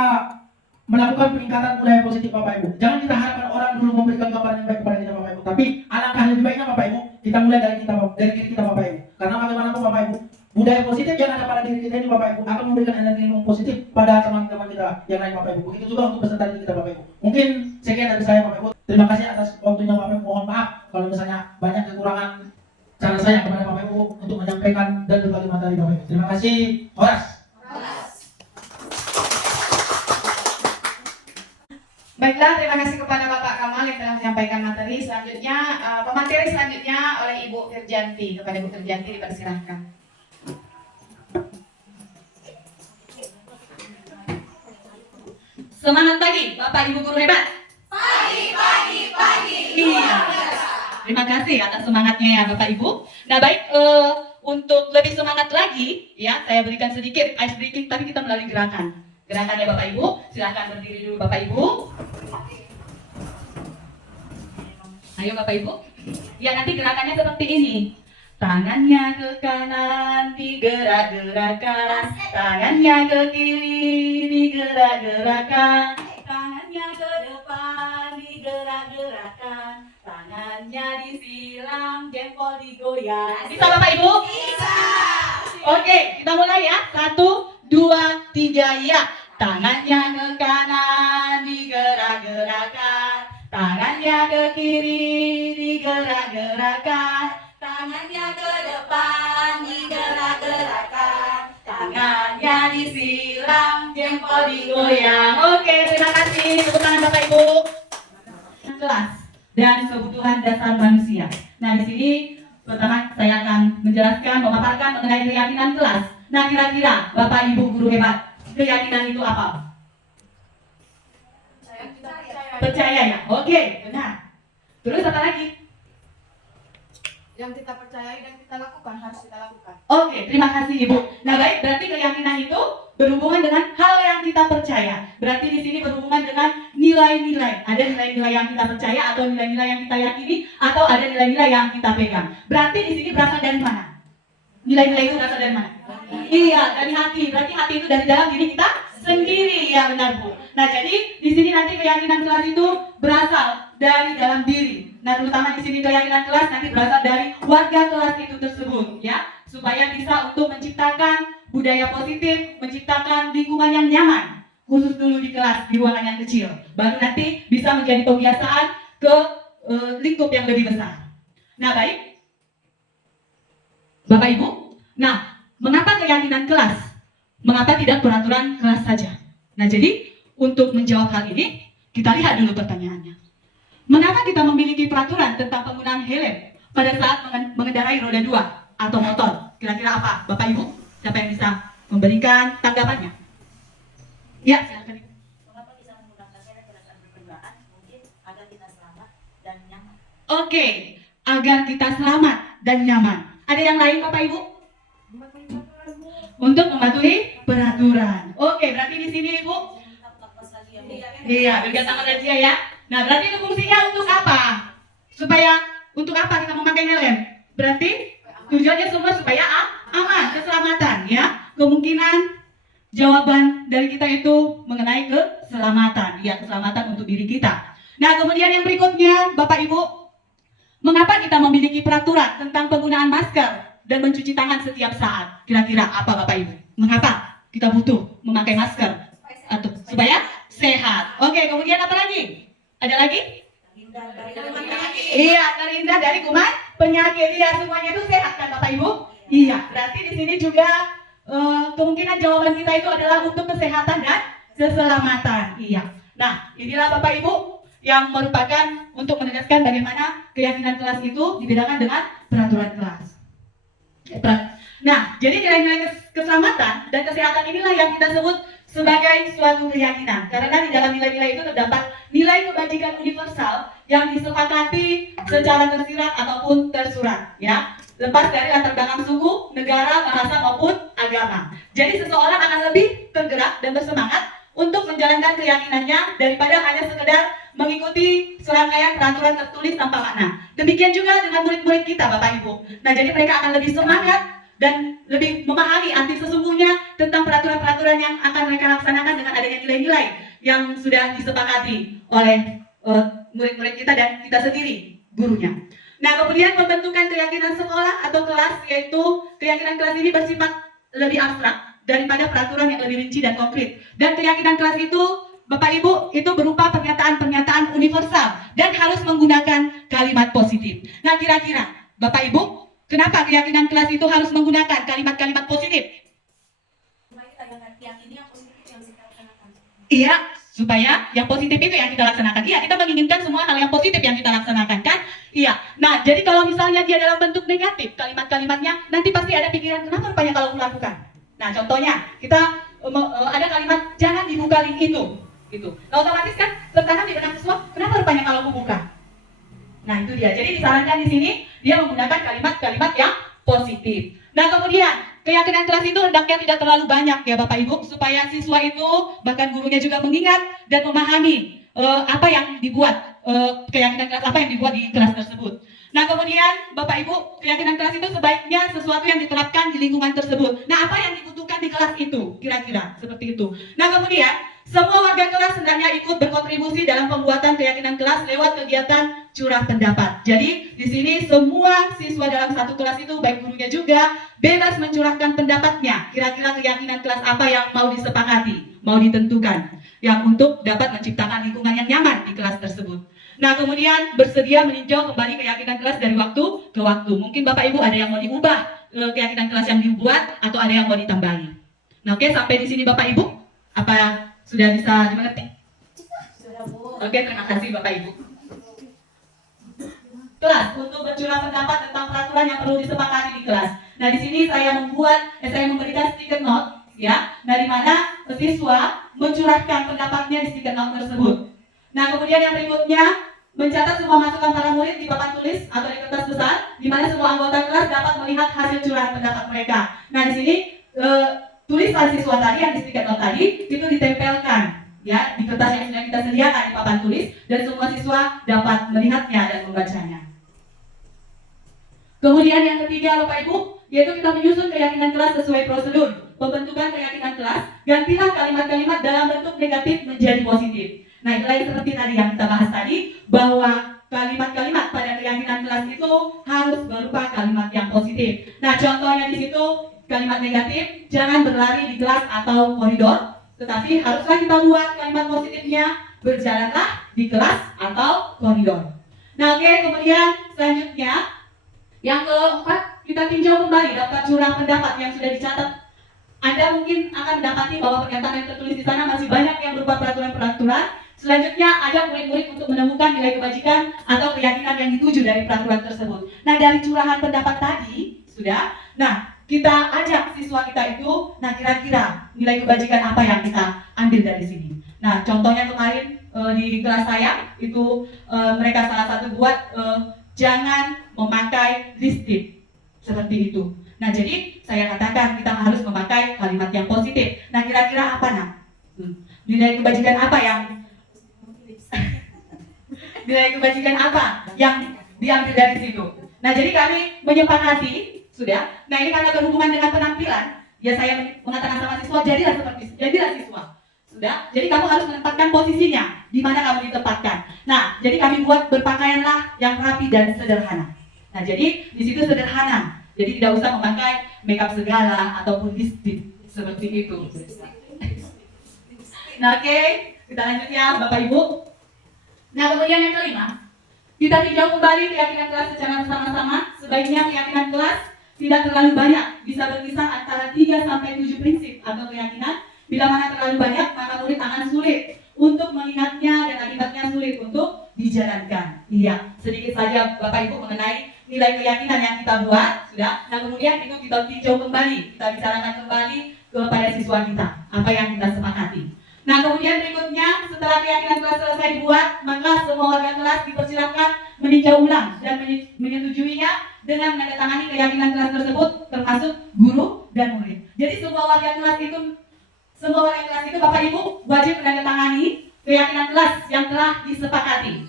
melakukan peningkatan budaya positif Bapak Ibu. Jangan kita harapkan orang dulu memberikan gambaran yang baik kepada kita Bapak Ibu, tapi alangkah lebih baiknya Bapak Ibu, kita mulai dari diri kita Bapak Ibu. Karena bagaimanapun Bapak Ibu, budaya positif yang ada pada diri kita ini Bapak Ibu akan memberikan energi yang positif pada teman-teman kita yang lain Bapak Ibu. Begitu juga untuk peserta didik kita Bapak Ibu. Mungkin sekian dari saya Bapak Ibu. Terima kasih atas waktunya Bapak Ibu. Mohon maaf kalau misalnya banyak kekurangan cara saya kepada Bapak Ibu untuk menyampaikan dan berbagi materi Bapak Ibu. Terima kasih. Horas. Baiklah, terima kasih kepada Bapak Kamal yang telah menyampaikan materi. Selanjutnya, pemateri selanjutnya oleh Ibu Firjanti. Kepada Ibu Firjanti dipersilahkan. Semangat pagi, Bapak Ibu guru hebat. Pagi. Iya. Terima kasih atas semangatnya ya Bapak Ibu. Nah baik, untuk lebih semangat lagi, ya saya berikan sedikit ice breaking, tapi kita melalui gerakan. Gerakannya Bapak Ibu, silahkan berdiri dulu Bapak Ibu. Ayo Bapak Ibu. Ya nanti gerakannya seperti ini. Tangannya ke kanan digerak-gerakkan, tangannya ke kiri digerak-gerakkan, tangannya ke depan digerak-gerakkan, tangannya disilang, jempol digoyang. Bisa Bapak Ibu? Bisa. Oke, kita mulai ya. 1, 2, 3, ya. Tangannya ke kanan digerak-gerakkan, tangannya ke kiri digerak-gerakkan, tangannya ke depan digerak-gerakkan, tangannya disilang, jempol digoyang. Oke, terima kasih. Tepuk tangan Bapak Ibu. Kelas dan kebutuhan dasar manusia. Nah, di sini pertama saya akan menjelaskan, memaparkan mengenai keyakinan kelas. Nah, kira-kira Bapak Ibu guru hebat, keyakinan itu apa? Percaya ya? Oke, benar. Terus apa lagi? Yang kita percayai dan kita lakukan, harus kita lakukan. Oke, terima kasih Ibu. Nah baik, berarti keyakinan itu berhubungan dengan hal yang kita percaya. Berarti di sini berhubungan dengan nilai-nilai. Ada nilai-nilai yang kita percaya atau nilai-nilai yang kita yakini, atau ada nilai-nilai yang kita pegang. Berarti di sini berasal dari mana? Nilai-nilai itu berasal dari mana? Iya, dari hati. Berarti hati itu dari dalam diri kita sendiri, ya benar Bu. Nah jadi di sini nanti keyakinan kelas itu berasal dari dalam diri. Nah terutama di sini keyakinan kelas nanti berasal dari warga kelas itu tersebut, ya, supaya bisa untuk menciptakan budaya positif, menciptakan lingkungan yang nyaman, khusus dulu di kelas, di ruangan yang kecil. Baru nanti bisa menjadi pembiasaan ke lingkup yang lebih besar. Nah baik, Bapak Ibu. Nah, mengapa keyakinan kelas? Mengapa tidak peraturan kelas saja? Nah jadi untuk menjawab hal ini, kita lihat dulu pertanyaannya. Mengapa kita memiliki peraturan tentang penggunaan helm pada saat mengendarai roda 2 atau motor? Kira-kira apa, Bapak Ibu? Siapa yang bisa memberikan tanggapannya? Ya, silakan. Mengapa bisa menggunakan helm pada saat berkendara? Mungkin agar kita selamat dan nyaman. Oke, agar kita selamat dan nyaman. Ada yang lain, Bapak Ibu? Untuk mematuhi peraturan. Oke, berarti di sini Ibu? Iya, berikan tangan saja ya. Nah, berarti itu fungsinya untuk apa? Untuk apa kita memakai helm? Berarti tujuannya semua supaya aman, keselamatan, ya. Kemungkinan jawaban dari kita itu mengenai keselamatan, ya, keselamatan untuk diri kita. Nah, kemudian yang berikutnya, Bapak Ibu, mengapa kita memiliki peraturan tentang penggunaan masker dan mencuci tangan setiap saat? Kira-kira apa, Bapak Ibu? Mengapa kita butuh memakai masker? Atau supaya sehat. Oke, kemudian apa lagi? Ada lagi? Iya, terhindar dari kuman penyakit. Iya, semuanya itu sehat kan Bapak Ibu? Iya, berarti di sini juga kemungkinan jawaban kita itu adalah untuk kesehatan dan keselamatan. Iya. Nah, inilah Bapak Ibu yang merupakan untuk menegaskan bagaimana keyakinan kelas itu dibedakan dengan peraturan kelas. Nah, jadi nilai-nilai keselamatan dan kesehatan inilah yang kita sebut sebagai suatu keyakinan. Karena di dalam nilai-nilai itu terdapat nilai kebajikan universal yang disepakati secara tersirat ataupun tersurat, ya, lepas dari latar belakang suku, negara, bahasa maupun agama. Jadi seseorang akan lebih tergerak dan bersemangat untuk menjalankan keyakinannya daripada hanya sekedar mengikuti serangkaian peraturan tertulis tanpa makna. Demikian juga dengan murid-murid kita, Bapak Ibu. Nah, jadi mereka akan lebih semangat dan lebih memahami arti sesungguhnya tentang peraturan-peraturan yang akan mereka laksanakan dengan adanya nilai-nilai yang sudah disepakati oleh murid-murid kita dan kita sendiri, gurunya. Nah, kemudian pembentukan keyakinan sekolah atau kelas, yaitu keyakinan kelas ini bersifat lebih abstrak daripada peraturan yang lebih rinci dan konkret. Dan keyakinan kelas itu, Bapak Ibu, itu berupa pernyataan-pernyataan universal dan harus menggunakan kalimat positif. Nah, kira-kira Bapak Ibu, Kenapa keyakinan kelas itu harus menggunakan kalimat-kalimat positif? Iya, supaya yang positif itu yang kita laksanakan. Iya, kita menginginkan semua hal yang positif yang kita laksanakan, kan? Iya. Nah, jadi kalau misalnya dia dalam bentuk negatif, kalimat-kalimatnya nanti pasti ada pikiran, kenapa rupanya kalau melakukan? Nah, contohnya, kita ada kalimat, jangan dibuka link itu. Gitu. Nah, otomatis kan tertanam di benak siswa, kenapa rupanya kalau aku buka? Nah, itu dia. Jadi disarankan di sini, dia menggunakan kalimat-kalimat yang positif. Nah, kemudian, keyakinan kelas itu hendaknya tidak terlalu banyak ya Bapak Ibu, supaya siswa itu bahkan gurunya juga mengingat dan memahami apa yang dibuat, keyakinan kelas apa yang dibuat di kelas tersebut. Nah, kemudian Bapak Ibu, keyakinan kelas itu sebaiknya sesuatu yang diterapkan di lingkungan tersebut. Nah, apa yang dibutuhkan di kelas itu? Kira-kira seperti itu. Nah, kemudian semua warga kelas hendaknya ikut berkontribusi dalam pembuatan keyakinan kelas lewat kegiatan curah pendapat. Jadi di sini semua siswa dalam satu kelas itu, baik gurunya juga, bebas mencurahkan pendapatnya. Kira-kira keyakinan kelas apa yang mau disepakati, mau ditentukan, yang untuk dapat menciptakan lingkungan yang nyaman di kelas tersebut. Nah, kemudian bersedia meninjau kembali keyakinan kelas dari waktu ke waktu. Mungkin Bapak Ibu ada yang mau diubah keyakinan kelas yang dibuat, atau ada yang mau ditambahi. Nah, oke, sampai di sini Bapak Ibu. Apa sudah bisa dimengerti? Sudah, Bu. Oke, terima kasih Bapak Ibu. Kelas untuk bercurah pendapat tentang peraturan yang perlu disepakati di kelas. Nah, di sini saya memberikan stiker note, ya, dari mana siswa mencurahkan pendapatnya di stiker note tersebut. Nah, kemudian yang berikutnya, mencatat semua masukan para murid di papan tulis atau di kertas besar, di mana semua anggota kelas dapat melihat hasil curahan pendapat mereka. Nah, di sini tulisan siswa tadi yang di stiker note tadi itu ditempelkan, ya, di kertas yang sudah kita sediakan di papan tulis, dan semua siswa dapat melihatnya dan membacanya. Kemudian yang ketiga Bapak Ibu, yaitu kita menyusun keyakinan kelas sesuai prosedur. Pembentukan keyakinan kelas, gantilah kalimat-kalimat dalam bentuk negatif menjadi positif. Nah, itulah yang seperti tadi yang kita bahas tadi, bahwa kalimat-kalimat pada keyakinan kelas itu harus berupa kalimat yang positif. Nah, contohnya di situ kalimat negatif, jangan berlari di kelas atau koridor, tetapi haruslah kita buat kalimat positifnya, berjalanlah di kelas atau koridor. Nah, oke, kemudian selanjutnya yang keempat, kita tinjau kembali daftar curah pendapat yang sudah dicatat. Anda mungkin akan mendapati bahwa pernyataan yang tertulis di sana masih banyak yang berupa peraturan-peraturan. Selanjutnya, ada murid-murid untuk menemukan nilai kebajikan atau keyakinan yang dituju dari peraturan tersebut. Nah, dari curahan pendapat tadi, sudah. Nah, kita ajak siswa kita itu, nah kira-kira nilai kebajikan apa yang kita ambil dari sini. Nah, contohnya kemarin di kelas saya, itu mereka salah satu buat jangan memakai listrik, seperti itu. Nah, jadi saya katakan kita harus memakai kalimat yang positif. Nah, kira-kira apa nak? Nilai kebajikan apa yang nilai kebajikan apa yang diambil dari situ? Nah, jadi kami menyepakati, sudah. Nah, ini karena berhubungan dengan penampilan, ya saya mengatakan sama siswa, jadilah siswa. Sudah. Jadi kamu harus menempatkan posisinya, di mana kamu ditempatkan. Nah, jadi kami buat berpakaianlah yang rapi dan sederhana. Nah, jadi di situ sederhana. Jadi tidak usah memakai makeup segala ataupun lipstick seperti itu. Nah, oke, kita lanjut ya Bapak Ibu. Nah, kemudian yang kelima, kita tinjau kembali keyakinan kelas secara bersama-sama. Sebaiknya keyakinan kelas tidak terlalu banyak, bisa berkisar antara 3 sampai 7 prinsip atau keyakinan. Bila mana terlalu banyak, maka murid akan sulit untuk mengingatnya dan akibatnya sulit untuk dijalankan. Iya, sedikit saja Bapak Ibu mengenai nilai keyakinan yang kita buat, sudah. Nah, kemudian itu kita tinjau kembali, kita bicarakan kembali kepada siswa kita, apa yang kita sepakati. Nah, kemudian berikutnya, setelah keyakinan kelas selesai dibuat, maka semua warga kelas dipersilakan meninjau ulang dan menyetujuinya dengan menandatangani keyakinan kelas tersebut, termasuk guru dan murid. Jadi semua warga kelas itu Bapak Ibu wajib menandatangani keyakinan kelas yang telah disepakati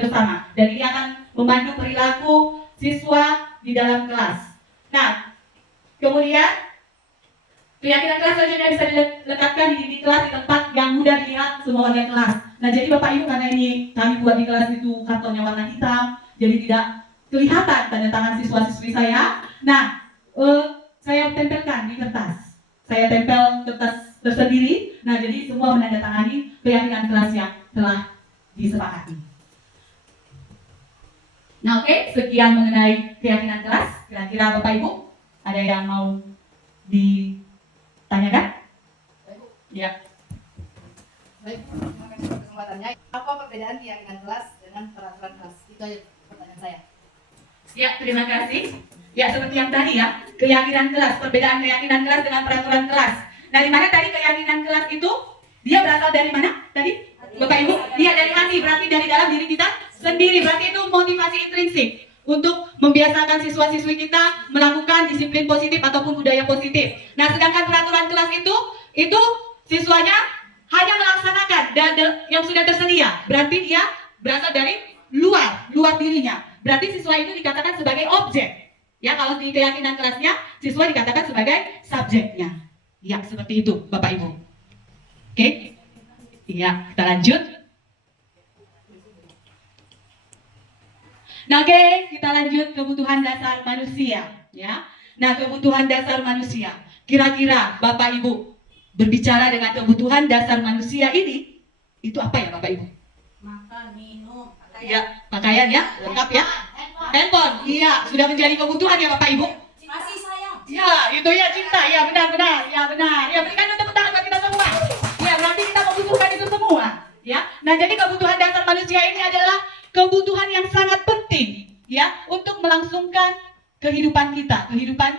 bersama, dan ini akan memandu perilaku siswa di dalam kelas. Nah, kemudian keyakinan kelas selanjutnya bisa dilekatkan di dinding kelas di tempat yang mudah dilihat semua warga kelas. Nah, jadi Bapak Ibu, karena ini kami buat di kelas itu kartonnya warna hitam, jadi tidak kelihatan tanda tangan siswa-siswi saya. Nah, saya tempelkan di kertas. Saya tempel kertas tersendiri. Nah, jadi semua menandatangani keyakinan kelas yang telah disepakati. Nah, oke, sekian mengenai keyakinan kelas. Kira-kira Bapak Ibu ada yang mau ditanyakan? Ya. Baik, terima kasih atas kesempatannya. Apa perbedaan keyakinan kelas dengan peraturan kelas? Itu aja pertanyaan saya. Ya, terima kasih. Ya, seperti yang tadi ya, keyakinan kelas, perbedaan keyakinan kelas dengan peraturan kelas. Nah, di mana tadi keyakinan kelas itu, dia berasal dari mana tadi? Bapak Ibu, dia dari hati, berarti dari dalam diri kita sendiri, berarti itu motivasi intrinsik untuk membiasakan siswa-siswi kita melakukan disiplin positif ataupun budaya positif. Nah, sedangkan peraturan kelas itu siswanya hanya melaksanakan dan yang sudah tersedia, berarti dia berasal dari luar dirinya. Berarti siswa itu dikatakan sebagai objek. Ya, kalau di keyakinan kelasnya, siswa dikatakan sebagai subjeknya. Ya, seperti itu, Bapak Ibu. Oke? Ya, kita lanjut. Nah, oke, kita lanjut kebutuhan dasar manusia. Ya, nah kebutuhan dasar manusia. Kira-kira Bapak Ibu berbicara dengan kebutuhan dasar manusia ini, itu apa ya Bapak Ibu? Makan, minum, Ya, pakaian ya, lengkap ya. Handphone, iya, sudah menjadi kebutuhan ya Bapak Ibu. kasih sayang. Ya, itu ya cinta, ya benar. Ya, berikan tepuk tangan buat kita semua. Ya, berarti kita membutuhkan itu semua. Ya, nah jadi kebutuhan dasar manusia ini adalah kebutuhan yang sangat penting, ya, untuk melangsungkan kehidupan kita, kehidupan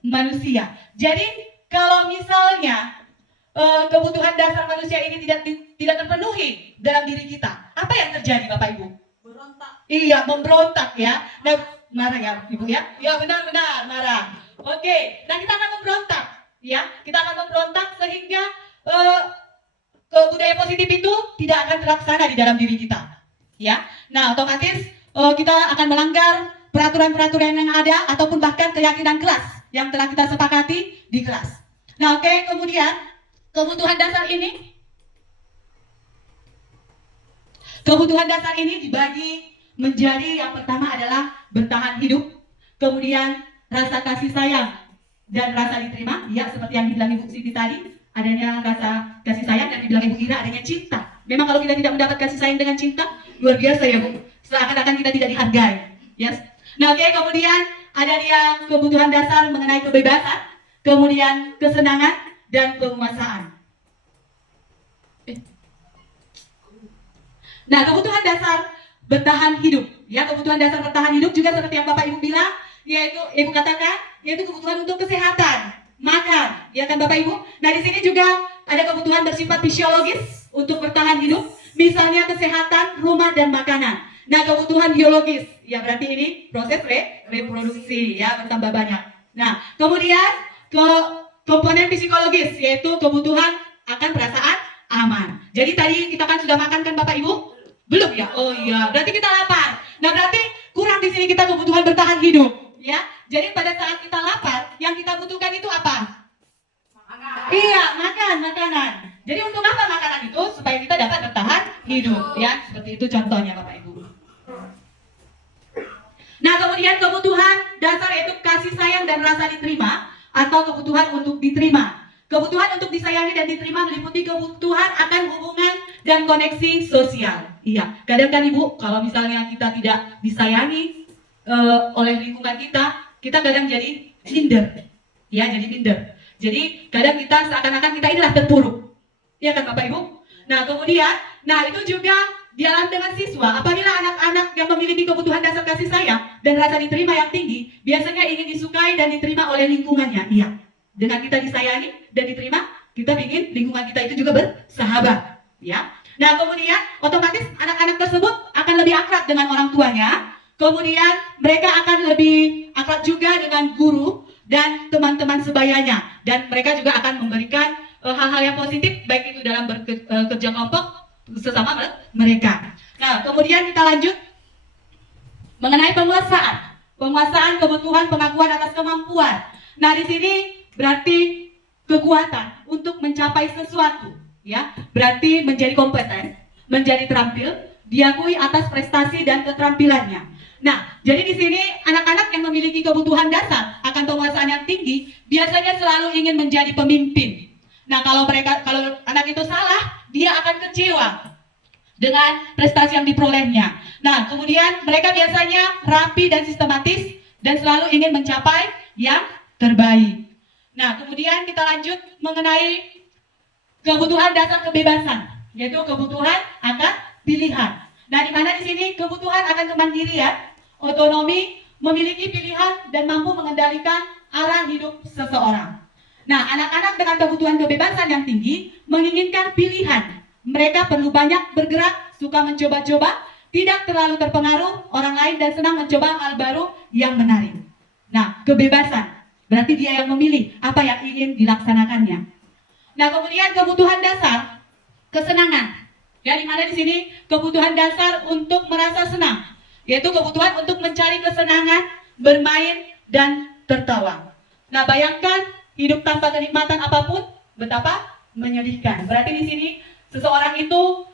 manusia. Jadi kalau misalnya kebutuhan dasar manusia ini tidak terpenuhi dalam diri kita, apa yang terjadi Bapak Ibu? Berontak. Iya, memberontak ya. Nah, marah ya Ibu ya? Ya benar, marah. Oke, nah kita akan memberontak. Ya, kita akan memberontak sehingga budaya positif itu tidak akan terlaksana di dalam diri kita. Ya, nah otomatis kita akan melanggar peraturan-peraturan yang ada ataupun bahkan keyakinan kelas yang telah kita sepakati di kelas. Nah, oke, kemudian kebutuhan dasar ini dibagi menjadi yang pertama adalah bertahan hidup, kemudian rasa kasih sayang dan rasa diterima, ya seperti yang dibilang Ibu Siti tadi, adanya rasa kasih sayang, dan dibilang Ibu Ira adanya cinta. Memang kalau kita tidak mendapat kasih sayang dengan cinta, luar biasa ya Bu, seakan-akan kita tidak dihargai. Yes. Nah, oke, kemudian ada yang kebutuhan dasar mengenai kebebasan, kemudian kesenangan dan penguasaan. Nah, kebutuhan dasar bertahan hidup, ya kebutuhan dasar bertahan hidup juga seperti yang Bapak Ibu bilang, yaitu Ibu katakan, yaitu kebutuhan untuk kesehatan, makan, ya kan Bapak Ibu. Nah, di sini juga ada kebutuhan bersifat fisiologis untuk bertahan hidup, misalnya kesehatan, rumah dan makanan. Nah, kebutuhan biologis, ya berarti ini proses reproduksi, ya bertambah banyak. Nah, kemudian komponen psikologis, yaitu kebutuhan akan perasaan aman. Jadi tadi kita kan sudah makan kan Bapak Ibu? Belum ya? Oh iya, berarti kita lapar. Nah, berarti kurang di sini kita kebutuhan bertahan hidup, ya. Jadi pada saat kita lapar, yang kita butuhkan itu apa? Makanan. Iya, makanan. Jadi untuk apa makanan itu? Supaya kita dapat bertahan hidup, ya. Seperti itu contohnya Bapak Ibu. Nah, kemudian kebutuhan dasar yaitu kasih sayang dan rasa diterima atau kebutuhan untuk diterima. Kebutuhan untuk disayangi dan diterima meliputi kebutuhan akan hubungan dan koneksi sosial. Iya, kadang kan Ibu, kalau misalnya kita tidak disayangi oleh lingkungan kita kadang jadi minder. Ya, jadi minder. Jadi kadang kita seakan-akan kita inilah terpuruk. Iya kan Bapak Ibu? Nah, kemudian, itu juga dialami dengan siswa. Apabila anak-anak yang memiliki kebutuhan dasar kasih sayang dan rasa diterima yang tinggi, biasanya ingin disukai dan diterima oleh lingkungannya. Iya. Dengan kita disayangi dan diterima, kita ingin lingkungan kita itu juga bersahabat, ya. Nah, kemudian otomatis anak-anak tersebut akan lebih akrab dengan orang tuanya. Kemudian mereka akan lebih akrab juga dengan guru dan teman-teman sebayanya, dan mereka juga akan memberikan hal-hal yang positif baik itu dalam bekerja kelompok sesama mereka. Nah, kemudian kita lanjut mengenai penguasaan kebutuhan pengakuan atas kemampuan. Nah, di sini berarti kekuatan untuk mencapai sesuatu, ya. Berarti menjadi kompeten, menjadi terampil, diakui atas prestasi dan keterampilannya. Nah, jadi di sini anak-anak yang memiliki kebutuhan dasar akan penguasaan yang tinggi biasanya selalu ingin menjadi pemimpin. Nah, kalau anak itu salah, dia akan kecewa. dengan prestasi yang diperolehnya. Nah, kemudian mereka biasanya rapi dan sistematis dan selalu ingin mencapai yang terbaik. Nah, kemudian kita lanjut mengenai kebutuhan dasar kebebasan, yaitu kebutuhan akan pilihan. Nah, di mana di sini kebutuhan akan kemandirian, otonomi, memiliki pilihan dan mampu mengendalikan arah hidup seseorang. Nah, anak-anak dengan kebutuhan kebebasan yang tinggi menginginkan pilihan. Mereka perlu banyak bergerak, suka mencoba-coba, tidak terlalu terpengaruh orang lain dan senang mencoba hal baru yang menarik. Nah, kebebasan berarti dia yang memilih apa yang ingin dilaksanakannya. Nah, kemudian kebutuhan dasar kesenangan. Ya, di mana di sini kebutuhan dasar untuk merasa senang, yaitu kebutuhan untuk mencari kesenangan, bermain dan tertawa. Nah, bayangkan hidup tanpa kenikmatan apapun betapa menyedihkan. Berarti di sini seseorang itu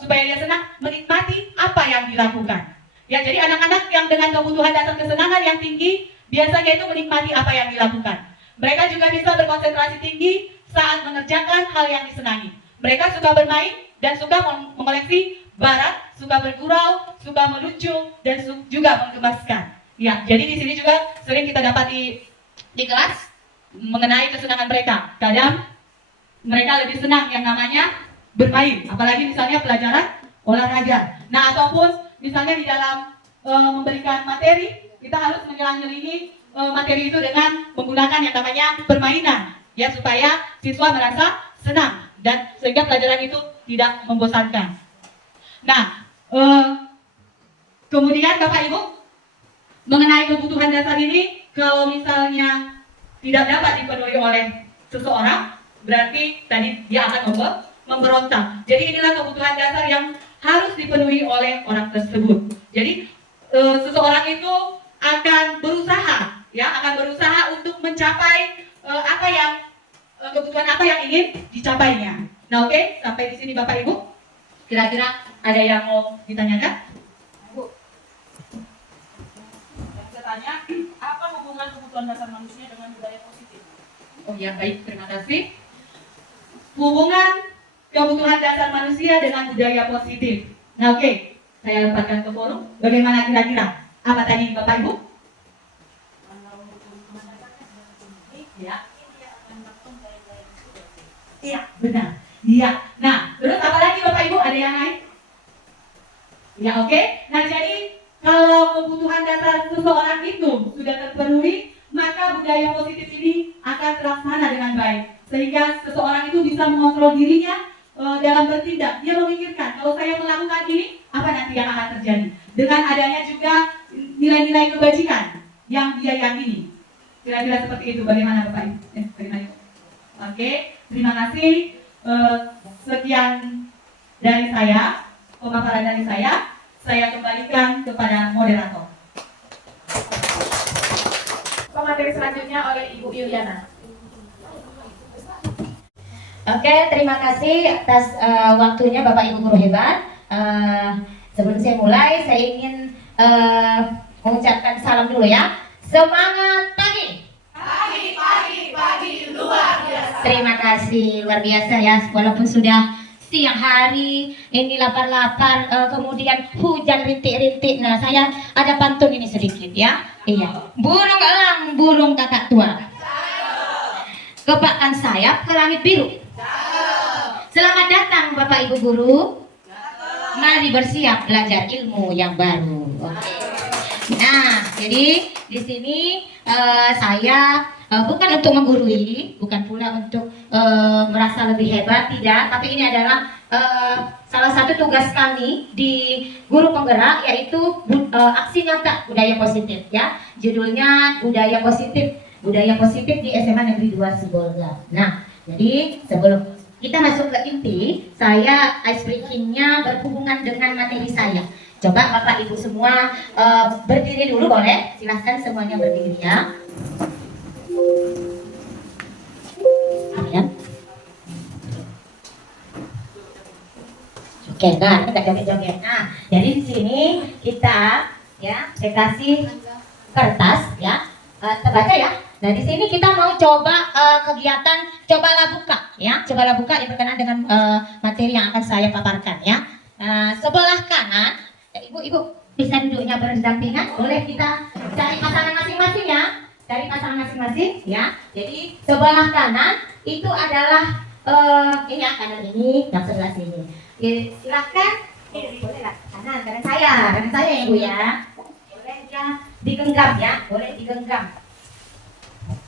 supaya dia senang menikmati apa yang dilakukan. Ya, jadi anak-anak yang dengan kebutuhan dasar kesenangan yang tinggi biasanya itu menikmati apa yang dilakukan. Mereka juga bisa berkonsentrasi tinggi saat mengerjakan hal yang disenangi. Mereka suka bermain dan suka mengoleksi barang, suka bergurau, suka melucu dan juga menggemaskan. Ya, jadi di sini juga sering kita dapati di kelas mengenai kesenangan mereka. Kadang mereka lebih senang yang namanya bermain, apalagi misalnya pelajaran olahraga. Nah, ataupun misalnya di dalam memberikan materi, kita harus menyelang-nyelingi materi itu dengan menggunakan yang namanya permainan, ya, supaya siswa merasa senang dan sehingga pelajaran itu tidak membosankan. Nah, kemudian Bapak Ibu mengenai kebutuhan dasar ini, kalau misalnya tidak dapat dipenuhi oleh seseorang, berarti tadi dia akan memberontak. Jadi inilah kebutuhan dasar yang harus dipenuhi oleh orang tersebut. Jadi seseorang itu akan berusaha, ya, akan berusaha untuk mencapai kebutuhan apa yang ingin dicapainya. Nah, oke, sampai di sini Bapak Ibu. Kira-kira ada yang mau ditanyakan? Bu, saya tanya, apa hubungan kebutuhan dasar manusia dengan budaya positif? Oh ya, baik, terima kasih. Hubungan kebutuhan dasar manusia dengan budaya positif. Nah, oke, saya lemparkan ke forum. Bagaimana kira-kira? Apa tadi Bapak Ibu? Ya. Iya, benar. Iya. Nah, terus apa lagi Bapak Ibu? Ada yang lain? Ya, oke. Nah, jadi kalau kebutuhan dasar seseorang itu sudah terpenuhi, maka budaya positif ini akan terlaksana dengan baik. Sehingga seseorang itu bisa mengontrol dirinya dalam bertindak. Dia memikirkan, kalau saya melakukan ini, apa nanti yang akan terjadi? Dengan adanya juga nilai-nilai kebajikan yang dia yakini. Kira-kira seperti itu. Bagaimana Bapak Ibu? Bagaimana? Oke, terima kasih. Sekian dari saya, pemaparan dari saya kembalikan kepada moderator. Pemateri selanjutnya oleh Ibu Yuliana. Oke, terima kasih atas waktunya Bapak Ibu guru hebat. Sebelum saya mulai, saya ingin mengucapkan salam dulu ya. Semangat pagi. Pagi luar biasa. Terima kasih, luar biasa ya. Walaupun sudah siang hari, ini lapar-lapar, kemudian hujan rintik-rintik. Nah, saya ada pantun ini sedikit ya. Iya. Burung elang, burung kakak tua, kepakkan sayap ke langit biru. Selamat datang Bapak Ibu guru. Mari bersiap belajar ilmu yang baru. Oke. Nah, jadi di sini saya bukan untuk menggurui, bukan pula untuk merasa lebih hebat, tidak. Tapi ini adalah salah satu tugas kami di Guru Penggerak, yaitu aksi nyata budaya positif ya. Judulnya budaya positif di SMA Negeri 2 Sibolga. Nah, jadi sebelum kita masuk ke inti, saya ice breaking-nya berhubungan dengan materi saya. Coba Bapak Ibu semua berdiri dulu boleh? Silahkan semuanya berdiri ya. Ya. Oke, nah kita joget-joget. Nah, jadi di sini kita ya, saya kasih kertas ya, terbaca ya. Nah, di sini kita mau coba kegiatan cobalah buka ya, cobalah buka yang berkenaan dengan materi yang akan saya paparkan ya. Nah, sebelah kanan, ibu bisa duduknya berdampingan. Boleh kita cari pasangan masing-masing ya. Cari pasangan masing-masing ya. Jadi sebelah kanan itu adalah ini ya, kanan ini, yang sebelah sini. Oke, silahkan. Boleh lah, kanan saya ya ibu ya. Boleh ya digenggam ya, boleh digenggam.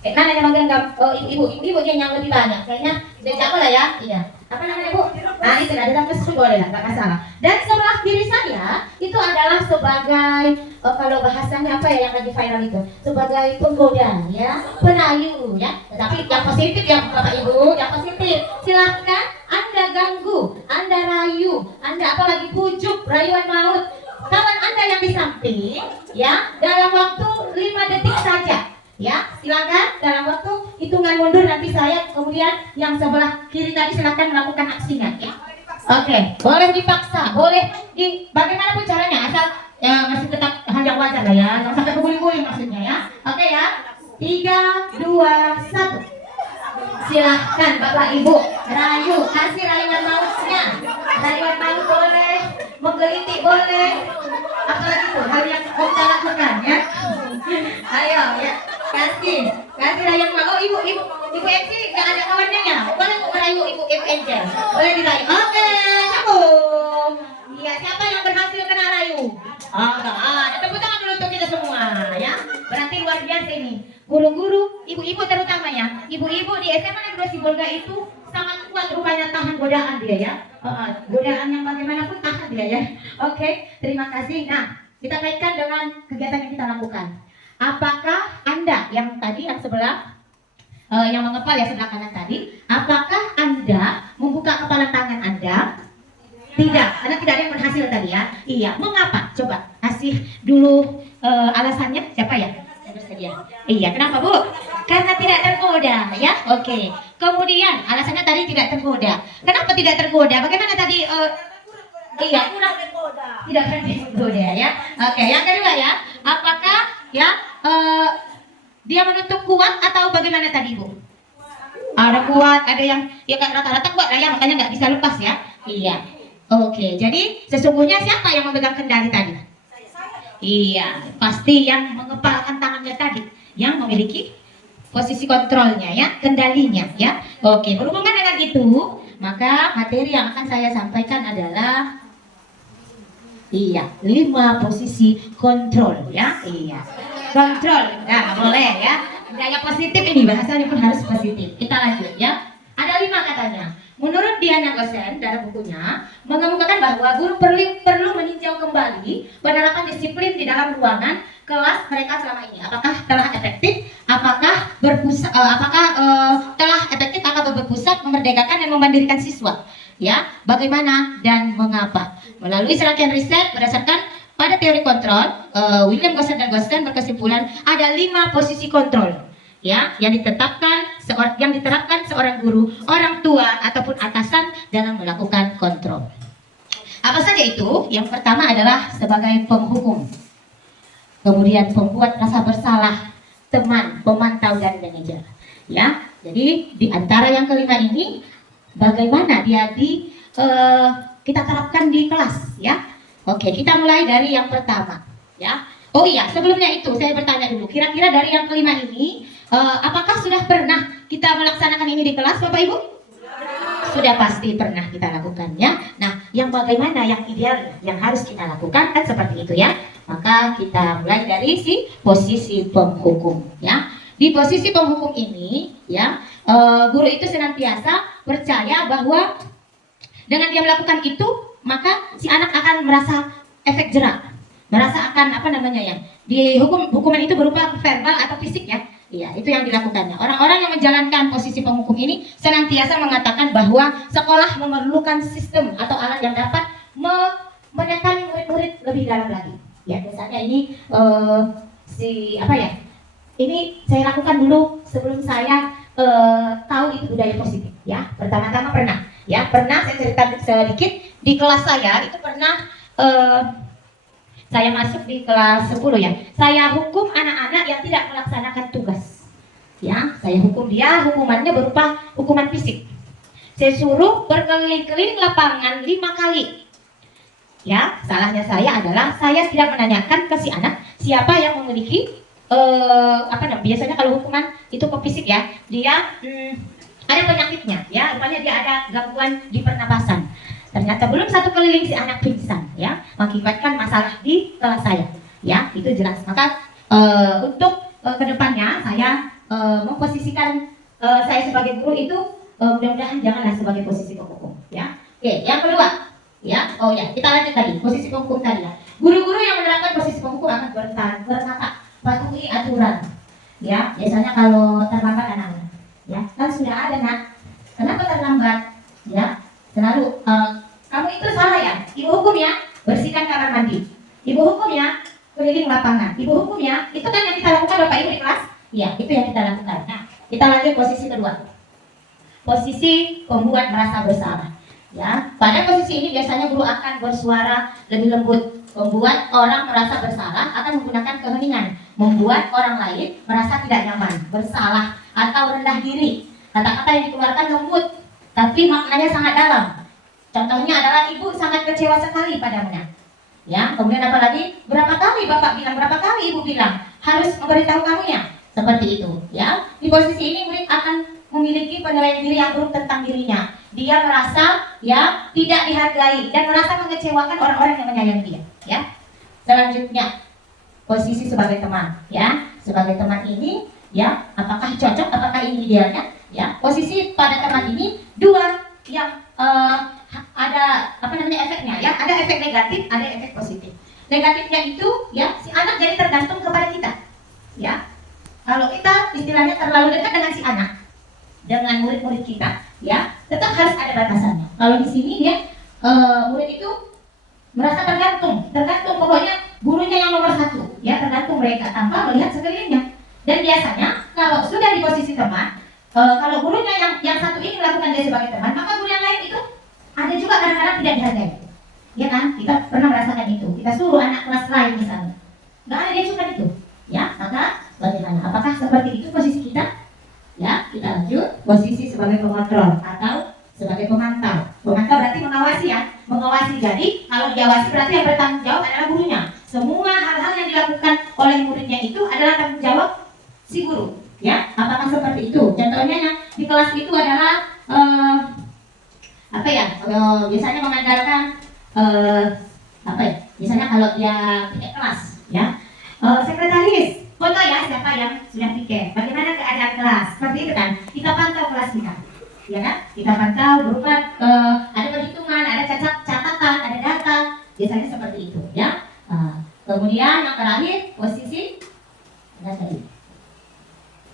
Mana yang menggenggam? Oh, ibu yang lebih banyak. Kayaknya sudah capek lah ya. Iya. Apa namanya bu? Nah itu ada dalam kesusu boleh lah, nggak masalah. Dan sebelah kiri saya itu adalah sebagai kalau bahasanya apa ya yang lagi viral itu, sebagai penggoda ya, penayu ya. Tetapi yang positif ya bapak ibu, yang positif. Silahkan Anda ganggu, Anda rayu, Anda apalagi pujuk, rayuan maut kawan Anda yang di samping ya dalam waktu 5 detik saja. Ya, silakan dalam waktu hitungan mundur nanti saya kemudian yang sebelah kiri tadi silakan melakukan aksinya ya. Oke, boleh dipaksa, boleh di bagaimanapun caranya asal ya masih tetap hal yang wajar lah ya, jangan sampai berguling-guling maksudnya ya. Oke ya. 3, 2, 1. Silahkan Bapak Ibu rayu, kasih rayuan mautnya. Rayuan maut boleh, menggelitik boleh. Apalagi itu hal yang kita lakukan ya. Ayo ya. Kasih rayuan maut. Oh ibu MC nggak ada kawannya ya, boleh merayu ibu Angel, boleh dirayu. Oke, sambung. Iya, siapa yang berhasil kena rayu? Tepuk tangan dulu untuk kita semua ya. Berarti luar biasa ini. Guru-guru, ibu-ibu terutama ya. Ibu-ibu di SMA Negeri Sibolga itu sangat kuat rupanya tahan godaan dia ya. Godaan yang bagaimanapun tahan dia ya. Oke, terima kasih. Nah, kita kaitkan dengan kegiatan yang kita lakukan. Apakah Anda yang tadi yang sebelah yang mengepal ya sebelah kanan tadi, apakah Anda membuka kepala tangan Anda? Tidak, karena tidak ada yang berhasil tadi ya. Iya, mengapa? Coba kasih dulu alasannya. Siapa ya? Yang bersedia. Iya, kenapa Bu? Karena tidak tergoda ya. Oke. Kemudian alasannya tadi tidak tergoda. Kenapa tidak tergoda? Bagaimana tadi? Iya, kurang tergoda. Tidak tergoda ya. Oke, yang kedua ya. Apakah ya dia menutup kuat atau bagaimana tadi Bu? Ada kuat, ada yang ya rata-rata kuat lah ya, makanya nggak bisa lepas ya. Iya. Oke, jadi sesungguhnya siapa yang memegang kendali tadi? Iya, pasti yang mengepalkan tangannya tadi, yang memiliki posisi kontrolnya ya, kendalinya ya. Oke, berhubungan dengan itu, maka materi yang akan saya sampaikan adalah 5 posisi kontrol ya. Iya. Kontrol. Nah, boleh ya. Gaya positif ini bahasanya pun harus positif. Kita lanjut ya. Ada 5 katanya. Menurut Diana Gosen dalam bukunya mengemukakan bahwa guru perlu meninjau kembali penerapan disiplin di dalam ruangan kelas mereka selama ini. Apakah telah efektif? Apakah telah efektif atau berpusat memerdekakan dan memandirikan siswa? Ya, bagaimana dan mengapa? Melalui serangkaian riset berdasarkan pada teori kontrol, William Gosen dan Gosen berkesimpulan ada 5 posisi kontrol. Ya, yang diterapkan seorang guru, orang tua ataupun atasan dalam melakukan kontrol. Apa saja itu? Yang pertama adalah sebagai penghukum, kemudian pembuat rasa bersalah, teman, pemantau dan manajer. Ya, jadi di antara yang kelima ini, bagaimana dia kita terapkan di kelas? Ya, oke, kita mulai dari yang pertama. Ya, oh iya, sebelumnya itu saya bertanya dulu, kira-kira dari yang kelima ini apakah sudah pernah kita melaksanakan ini di kelas Bapak Ibu? Sudah pasti pernah kita lakukan ya. Nah, yang bagaimana yang ideal yang harus kita lakukan kan seperti itu ya. Maka kita mulai dari posisi penghukum ya. Di posisi penghukum ini ya, guru itu senantiasa percaya bahwa dengan dia melakukan itu maka si anak akan merasa efek jerak, merasa akan hukuman itu berupa verbal atau fisik ya. Iya, itu yang dilakukannya. Orang-orang yang menjalankan posisi penghukum ini senantiasa mengatakan bahwa sekolah memerlukan sistem atau alat yang dapat menekan murid-murid lebih dalam lagi. Ya, misalnya ini ini saya lakukan dulu sebelum saya tahu itu budaya positif. Ya, pertama-tama pernah saya cerita sedikit di kelas saya itu pernah. Saya masuk di kelas 10 ya. Saya hukum anak-anak yang tidak melaksanakan tugas. Ya, saya hukum dia, hukumannya berupa hukuman fisik. Saya suruh berkeliling-keliling lapangan 5 kali. Ya, salahnya saya adalah saya tidak menanyakan ke si anak siapa yang memiliki biasanya kalau hukuman itu ke fisik ya, dia ada penyakitnya ya, rupanya dia ada gangguan di pernapasan. Ternyata belum satu keliling si anak pingsan ya, mengakibatkan masalah di kelas saya. Ya, itu jelas. Maka untuk kedepannya saya memposisikan saya sebagai guru itu mudah-mudahan janganlah sebagai posisi penghukum ya. Oke, yang kedua ya, kita lanjut tadi posisi penghukum tadi ya. Guru-guru yang menerapkan posisi penghukum akan berkata patuhi aturan ya. Biasanya kalau terlambat anak-anak ya, kan sudah ada nak, kenapa terlambat ya, selalu kamu itu salah ya, ibu hukum ya, bersihkan kamar mandi, ibu hukum ya, keliling lapangan, ibu hukum ya, itu kan yang kita lakukan Bapak Ibu di kelas ya, itu yang kita lakukan. Nah, kita lanjut posisi kedua, posisi pembuat merasa bersalah ya. Pada posisi ini biasanya guru akan bersuara lebih lembut, membuat orang merasa bersalah, akan menggunakan keheningan, membuat orang lain merasa tidak nyaman, bersalah atau rendah diri. Kata-kata yang dikeluarkan lembut, tapi maknanya sangat dalam. Contohnya adalah ibu sangat kecewa sekali padamu. Ya, kemudian apa lagi? Berapa kali bapak bilang, berapa kali ibu bilang harus memberitahu kamunya. Seperti itu, ya. Di posisi ini murid akan memiliki penilaian diri yang buruk tentang dirinya. Dia merasa ya tidak dihargai dan merasa mengecewakan orang-orang yang menyayangi dia. Ya. Selanjutnya posisi sebagai teman. Ya, sebagai teman ini ya, apakah cocok? Apakah ini idealnya? Ya, posisi pada teman ini dua yang ada efeknya ya. Ada efek negatif, ada efek positif. Negatifnya itu ya si anak jadi tergantung kepada kita. Ya. Kalau kita istilahnya terlalu dekat dengan si anak, dengan murid-murid kita, ya tetap harus ada batasannya. Kalau di sini ya murid itu merasa tergantung pokoknya gurunya yang nomor satu, ya tergantung mereka tanpa melihat sekelilingnya. Dan biasanya kalau sudah di posisi teman, kalau gurunya yang satu ini melakukan dia sebagai teman, maka guru yang lain itu ada juga kadang-kadang tidak dihargai. Ya kan? Kita pernah merasakan itu. Kita suruh anak kelas lain misalnya, nggak ada dia suka itu. Ya, maka bagaimana? Apakah seperti itu posisi kita? Ya, kita lanjut. Posisi sebagai pengontrol atau sebagai pemantau. Pemantau berarti mengawasi ya. Mengawasi, jadi kalau diawasi berarti yang bertanggung jawab adalah gurunya. Semua hal-hal yang dilakukan oleh muridnya itu adalah tanggung jawab si guru. Ya, apakah seperti itu? Contohnya yang di kelas itu adalah biasanya mengandalkan misalnya kalau dia piket kelas ya, sekretaris foto ya siapa yang sudah piket, bagaimana keadaan kelas, seperti itu kan, kita pantau kelas kita ya kan, kita pantau berupa ada perhitungan, ada catatan, ada data, biasanya seperti itu ya. Kemudian yang terakhir posisi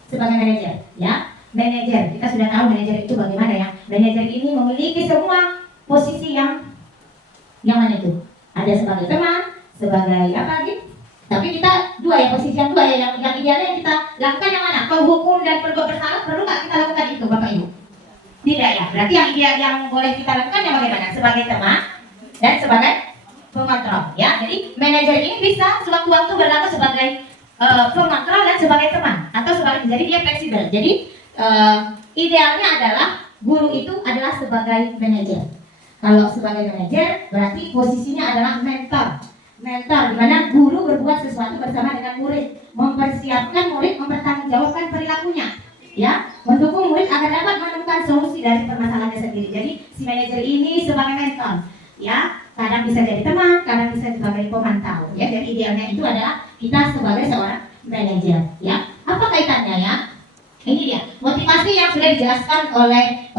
sebagai manajer ya. Manajer, kita sudah tahu manajer itu bagaimana ya. Manajer ini memiliki semua posisi yang mana itu? Ada sebagai teman, sebagai apa lagi? Tapi kita dua ya, posisi yang dua ya, yang idealnya yang kita lakukan yang mana? Penghukum dan perbuat bersalah, perlu nggak kita lakukan itu Bapak Ibu? Tidak ya, berarti yang ideal yang boleh kita lakukan yang bagaimana? Sebagai teman dan sebagai pengontrol ya. Jadi manajer ini bisa sewaktu-waktu berlaku sebagai pengontrol dan sebagai teman atau sebagai, jadi dia fleksibel. Jadi idealnya adalah guru itu adalah sebagai manajer. Kalau sebagai manajer berarti posisinya adalah mentor. Mentor di mana guru berbuat sesuatu bersama dengan murid, mempersiapkan murid, mempertanggungjawabkan perilakunya, ya, mendukung murid agar dapat menemukan solusi dari permasalahannya sendiri. Jadi si manajer ini sebagai mentor, ya, kadang bisa jadi teman, kadang bisa sebagai pemantau, ya. Jadi idealnya itu adalah kita sebagai seorang manajer, ya. Apa kaitannya ya? Ini dia motivasi yang sudah dijelaskan oleh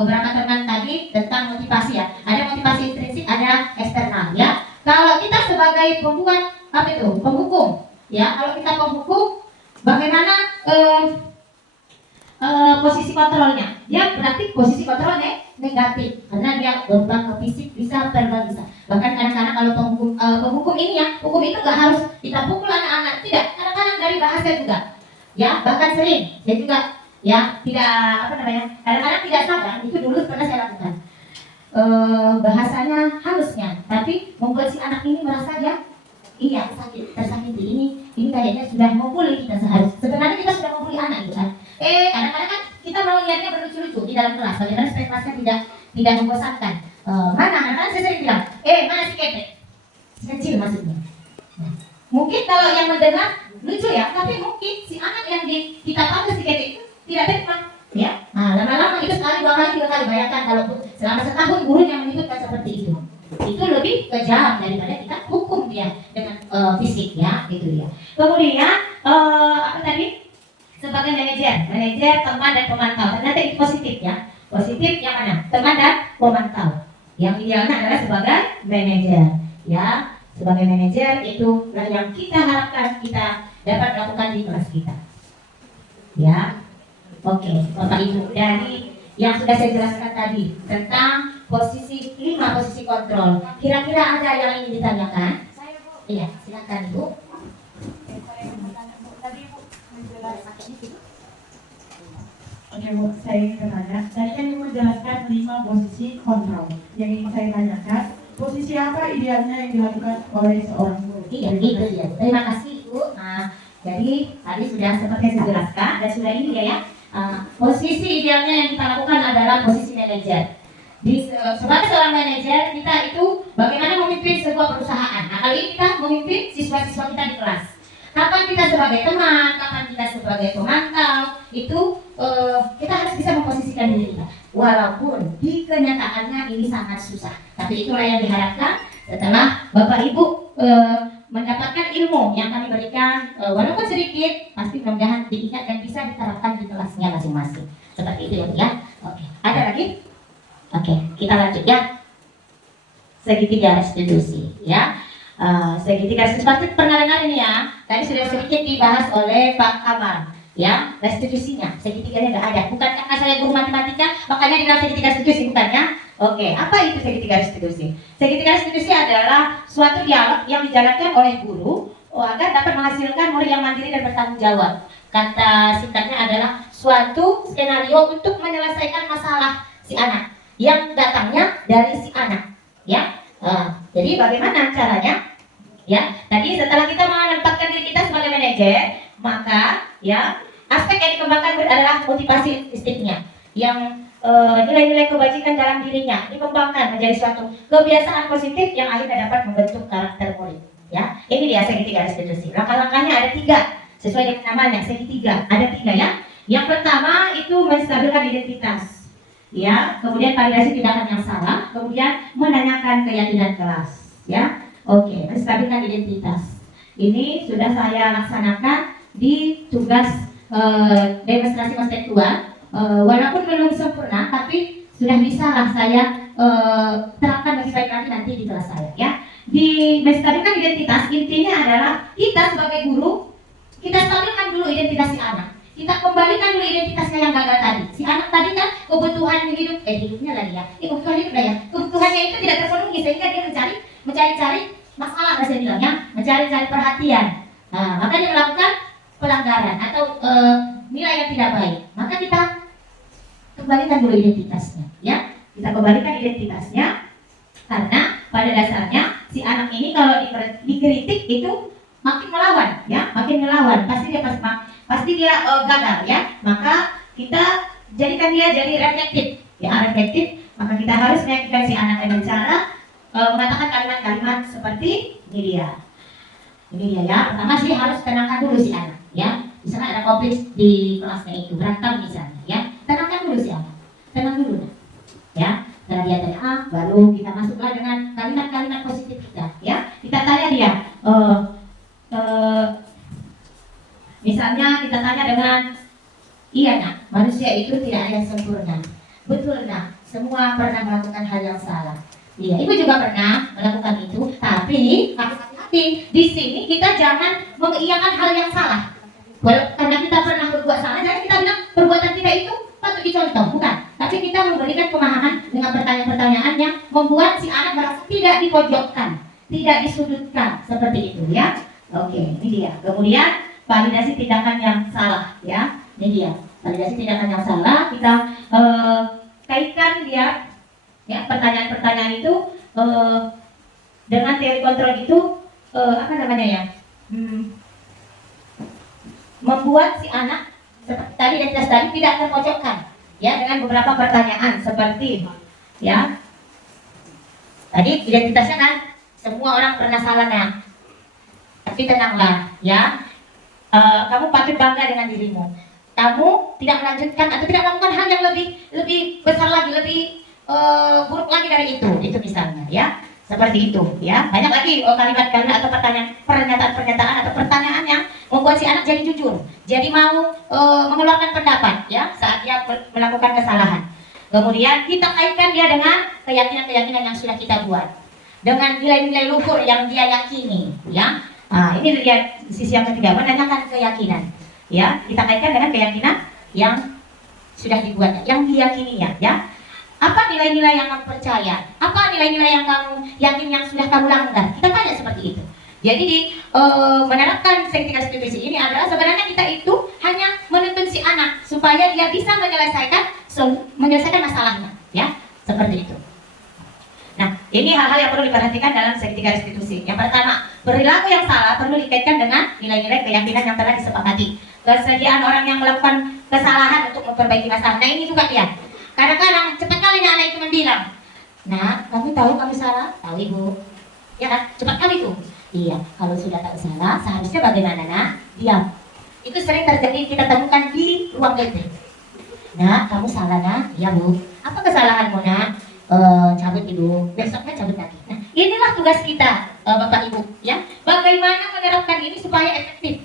beberapa teman tadi tentang motivasi ya. Ada motivasi intrinsik, ada eksternal ya. Kalau kita sebagai pembuat penghukum ya, kalau kita penghukum bagaimana posisi kontrolnya? Ya berarti posisi kontrolnya negatif karena dia berupa ke fisik, bisa verbal, bisa. Bahkan kadang-kadang kalau penghukum ini ya, hukum itu nggak harus kita pukul anak-anak, tidak. Kadang-kadang dari bahasa juga. Ya, bahkan sering saya juga ya tidak kadang-kadang tidak sadar, itu dulu pernah saya lakukan. Bahasanya halusnya, tapi membuat si anak ini merasa dia tersakiti, ini kayaknya sudah memukuli kita seharusnya. Sebenarnya kita sudah memukuli anak gitu kan. Kadang-kadang kan kita mau lihatnya berlucu-lucu di dalam kelas, bagaimana supaya kelasnya tidak membosankan. Kadang-kadang saya sering bilang, mana si ketek? kecil maksudnya. Nah, mungkin kalau yang mendengar lucu ya, tapi mungkin si anak yang dikatakan si ketik itu tidak terima, ya. Nah, lama-lama itu sekali, 2 kali, 3 kali. Bayangkan kalau selama setahun gurunya menyebutkan seperti itu lebih kejam daripada kita hukum dia dengan fisik, ya, gitu ya. Kemudian apa tadi? Sebagai manajer, teman dan pemantau. Ternyata itu positif, ya. Positif yang mana? Teman dan pemantau. Yang idealnya adalah sebagai manajer, ya. Sebagai manajer itu yang kita harapkan kita dapat lakukan di kelas kita, ya. Oke, Bapak Ibu, dari yang sudah saya jelaskan tadi tentang posisi 5 posisi kontrol, kira-kira ada yang ingin ditanyakan? Iya, silakan Ibu. Oke Bu, saya ingin bertanya. Tadi kan Ibu menjelaskan 5 posisi kontrol. Yang ingin saya tanyakan, posisi apa idealnya yang dilakukan oleh seorang guru? Iya, gitu ya. Terima kasih Ibu. Nah, jadi tadi sudah seperti saya jelaskan dan sudah ini ya. Posisi idealnya yang kita lakukan adalah posisi manajer. Sebagai seorang manajer, kita itu bagaimana memimpin sebuah perusahaan. Nah, kali ini kita memimpin siswa-siswa kita di kelas. Kapan kita sebagai teman, kapan kita sebagai pemantau, itu kita harus bisa memposisikan diri kita. Walaupun di kenyataannya ini sangat susah, tapi itulah yang diharapkan setelah Bapak Ibu mendapatkan ilmu yang kami berikan, walaupun sedikit, pasti mudah-mudahan diingat dan bisa diterapkan di kelasnya masing-masing. Seperti itu ya. Oke, ada lagi? Oke, kita lanjut ya. Segitiga restitusi, ya. Segitiga restitusi pasti pernah dengar ini ya. Tadi sudah sedikit dibahas oleh Pak Kamal, ya. Restitusinya, segitiganya nggak ada. Bukan karena saya guru matematika, makanya dibilang segitiga restitusi, bukan ya? Oke, apa itu segitiga restitusi? Segitiga restitusi adalah suatu dialog yang dijalankan oleh guru agar dapat menghasilkan murid yang mandiri dan bertanggung jawab. Kata singkatnya adalah suatu skenario untuk menyelesaikan masalah si anak yang datangnya dari si anak, ya. Jadi bagaimana caranya? Ya, tadi setelah kita menempatkan diri kita sebagai manajer, maka ya aspek yang dikembangkan adalah motivasi instingnya, yang nilai-nilai kebajikan dalam dirinya dikembangkan menjadi suatu kebiasaan positif yang akhirnya dapat membentuk karakter murid. Ya, ini dia segitiga restitusi. Langkah-langkahnya ada 3, sesuai dengan namanya segitiga. Ada 3 ya. Yang pertama itu menstabilkan identitas. Ya, kemudian validasi tindakan yang salah, kemudian menanyakan keyakinan kelas. Ya, oke, menstabilkan identitas. Ini sudah saya laksanakan di tugas demonstrasi konseptual. Walaupun belum sempurna, tapi sudah bisa lah saya terapkan lebih baik lagi nanti di kelas saya. Ya, di menstabilkan identitas intinya adalah kita sebagai guru, kita stabilkan dulu identitas si anak. Kita kembalikan dulu identitasnya yang gagal tadi. Si anak tadi kan kebutuhan hidupnya lagi ya. Kebutuhan hidup ya. Kebutuhannya itu tidak terpenuhi sehingga dia mencari masalah bahasa bilangnya, mencari perhatian. Nah, maka dia melakukan pelanggaran atau nilai yang tidak baik. Maka kita kembalikan dulu identitasnya, ya. Kita kembalikan identitasnya karena pada dasarnya si anak ini kalau dikritik itu makin melawan, ya, makin melawan. Pasti dia gagal, ya. Maka kita jadikan dia jadi reflektif, ya, reflektif. Maka kita harus meyakinkan si anak dengan cara mengatakan kalimat-kalimat seperti ini dia. Ini dia ya. Pertama sih harus tenangkan dulu si anak, ya. Misalnya ada konflik di kelasnya itu, berantem misalnya, ya. Tenangkan dulu si anak. Tenang dulu, ya. Setelah dia tenang, baru kita masuklah dengan kalimat-kalimat positif kita, ya. Kita tanya dia, misalnya kita tanya dengan, iya nak, manusia itu tidak ada yang sempurna. Betul nak, semua pernah melakukan hal yang salah. Iya, ibu juga pernah melakukan itu, tapi hati-hati. Di sini kita jangan mengiyakan hal yang salah. Karena kita pernah berbuat salah, jadi kita bilang perbuatan kita itu patut dicontoh, bukan? Tapi kita memberikan pemahaman dengan pertanyaan-pertanyaan yang membuat si anak merasa tidak dipojokkan, tidak disudutkan, seperti itu, ya. Oke, ini dia. Kemudian validasi tindakan yang salah, ya. Ini dia. Validasi tindakan yang salah, kita kaitkan dia, ya, pertanyaan-pertanyaan itu dengan teori kontrol itu apa namanya ya? Membuat si anak seperti tadi identitas tadi tidak terpojokkan, ya, dengan beberapa pertanyaan seperti, ya, tadi identitasnya kan Semua orang pernah salah, nak. Tapi tenanglah, ya. Kamu patut bangga dengan dirimu. Kamu tidak melanjutkan atau tidak melakukan hal yang lebih besar lagi, lebih buruk lagi dari itu misalnya, ya. Seperti itu, ya. Banyak lagi kalimat-kalimat atau pernyataan-pernyataan atau pertanyaan yang membuat si anak jadi jujur, jadi mau mengeluarkan pendapat, ya, saat dia melakukan kesalahan. Kemudian kita kaitkan dia dengan keyakinan-keyakinan yang sudah kita buat, dengan nilai-nilai luhur yang dia yakini, ya. Nah, ini dia sisi yang ketiga, menanyakan keyakinan, ya. Kita kaitkan dengan keyakinan yang sudah dibuat, yang diyakininya, ya. Apa nilai-nilai yang kamu percaya? Apa nilai-nilai yang kamu yakin yang sudah kamu langgar? Kita tanya seperti itu. Jadi di menerapkan segitiga restitusi ini adalah sebenarnya kita itu hanya menuntun si anak supaya dia bisa menyelesaikan masalahnya, ya, seperti itu. Nah, ini hal-hal yang perlu diperhatikan dalam segitiga restitusi. Yang pertama, perilaku yang salah perlu dikaitkan dengan nilai-nilai keyakinan yang telah disepakati. Kesediaan orang yang melakukan kesalahan untuk memperbaiki masalah. Nah, ini juga dia. Kadang-kadang cepat kali anak itu bilang, "Nah, kamu tahu kamu salah?" "Tahu, Ibu." Ya kan? Cepat kali tuh. Iya, kalau sudah tahu salah, seharusnya bagaimana, nak? Diam. Itu sering terjadi kita temukan di ruang meeting. "Nah, kamu salah, nak?" "Iya, Bu." "Apa kesalahanmu, nak?" Cabut, Ibu." "Besoknya cabut lagi." Nah, inilah tugas kita, Bapak Ibu, ya. Bagaimana menerapkan ini supaya efektif,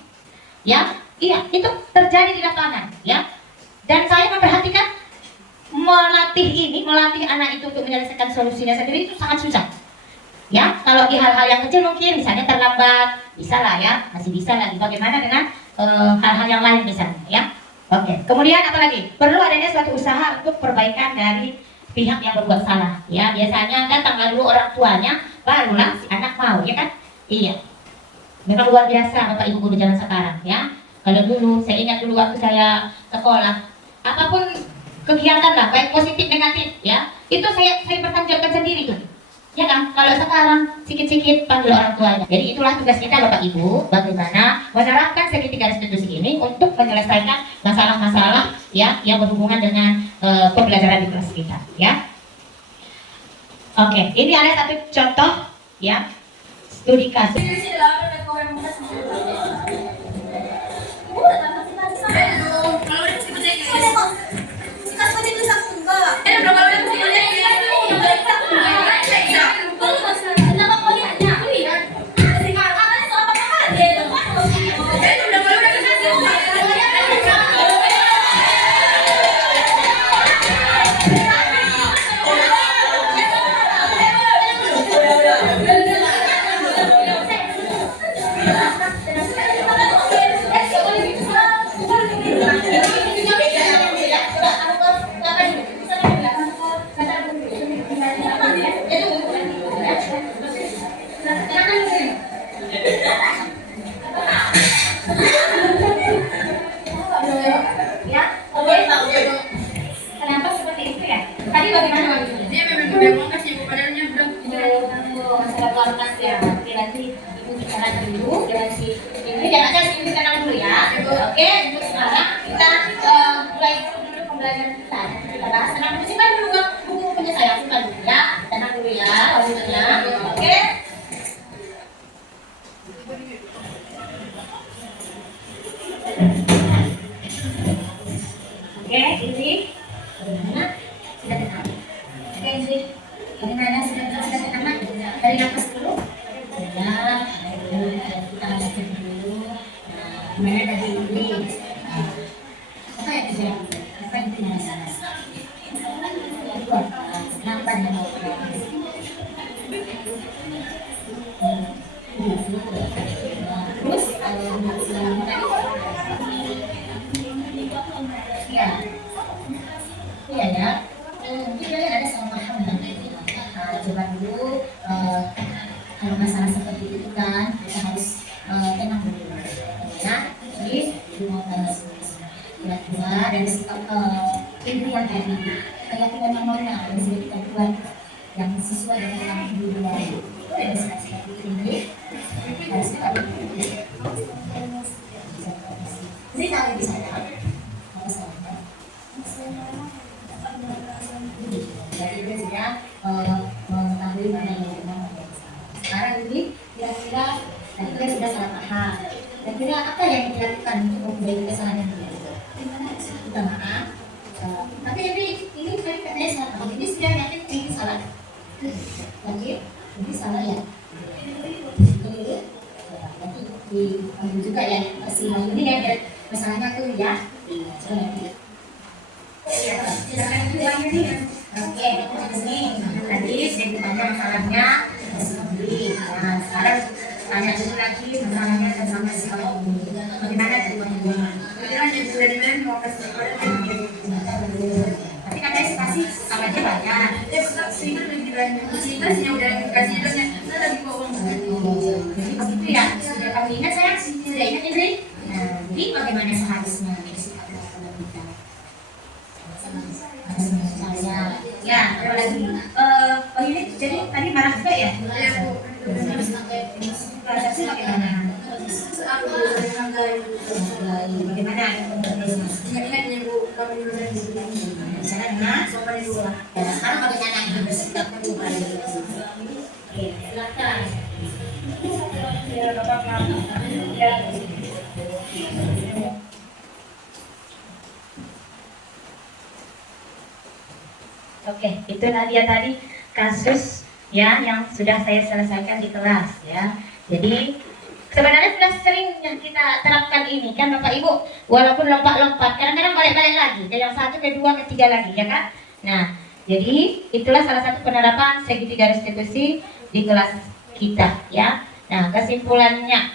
ya. Iya, itu terjadi di lapangan, ya. Dan saya memperhatikan melatih anak itu untuk menyelesaikan solusinya sendiri itu sangat susah, ya. Kalau di hal-hal yang kecil mungkin misalnya terlambat, bisa lah, ya, masih bisa lagi. Bagaimana dengan hal-hal yang lain misalnya, ya. Oke. Kemudian apa lagi? Perlu adanya suatu usaha untuk perbaikan dari pihak yang berbuat salah, ya. Biasanya datang dulu orang tuanya, barulah si anak mau, ya kan? Iya. Memang luar biasa Bapak Ibu guru zaman sekarang, ya. Kalau dulu, saya ingat dulu waktu saya sekolah, apapun kegiatan lah, baik positif negatif, ya, itu saya bertanggungjawabkan sendiri tuh, ya kan. Kalau sekarang sikit-sikit panggil orang tuanya. Jadi itulah tugas kita Bapak Ibu, bagaimana menerapkan segitiga restitusi ini untuk menyelesaikan masalah-masalah, ya, yang berhubungan dengan pembelajaran di kelas kita, ya. Oke, ini ada satu contoh, ya, studi kasus. Kenapa seperti itu, ya? Tadi bagaimana maksudnya? Dia memang kasih Bu, padahal dia sudah masalah keluarga, ya. Oke, nanti Ibu bicara dulu dengan si ini, jangan aja si kenal dulu, ya. Oke, untuk sekarang kita mulai dulu pembelajaran kita. Kita bahas, tenang dulu, simpan dulu buku punya saya, simpan dulu, ya. Tenang dulu, ya, waktunya. Oke. Oke, ini bagaimana? Sudah tenang. Oke, ini bagaimana? Sudah tenang? Dari nafas dulu. Ya, kita lanjutkan dulu. Gimana dari ini? Apa yang terjadi? Apa yang terjadi sana? Nampak dan terus ya, iya ya. Mungkin kalian ada salah paham ya. Coba dulu kalau masalah seperti itu kan kita harus tenang dulu, ya. Jadi dua dari sikap intinya tadi keyakinan yang mana yang bisa kita buat yang sesuai dengan dua itu ada sikap ini harus kita ini kalau bisa jadi dia sudah mengetahui mana yang benar. Sekarang menjadi kesalahan dia. Minta maaf. Tapi ini tadi katanya salah. Ini sudah yakin ini salah. Oke, ini salah ya. Nanti juga ya si ini ya biar masalahnya tuh ya. Oke, ini tadi saya ditanya masalahnya sendiri. Nah, sekarang tanya dulu lagi masalahnya tentang sekolah ini. Bagaimana teman-teman? Tapi katanya kasih awalnya banyak. Jadi begitu ya. Sudah kamu ingat saya? Sudah ingat Indri? Nah, jadi bagaimana seharusnya sikap teman-teman kita? Misalnya, ya, apa lagi? Oh ini jadi tadi marah juga ya? Saksi bagaimana? Bagaimana? Ingat yang Bu kamu dulu dari sini. Misalnya, sopan dulu lah. Sekarang bagaimana itu bersikap kembali? Oke, silakan. Oke, itu dia tadi kasus ya yang sudah saya selesaikan di kelas ya. Jadi sebenarnya sudah sering yang kita terapkan ini kan Bapak Ibu, walaupun lompat-lompat kadang-kadang balik-balik lagi ke yang satu, kedua, ketiga lagi ya kan. Nah, jadi itulah salah satu penerapan segitiga restitusi di kelas kita ya. Nah, kesimpulannya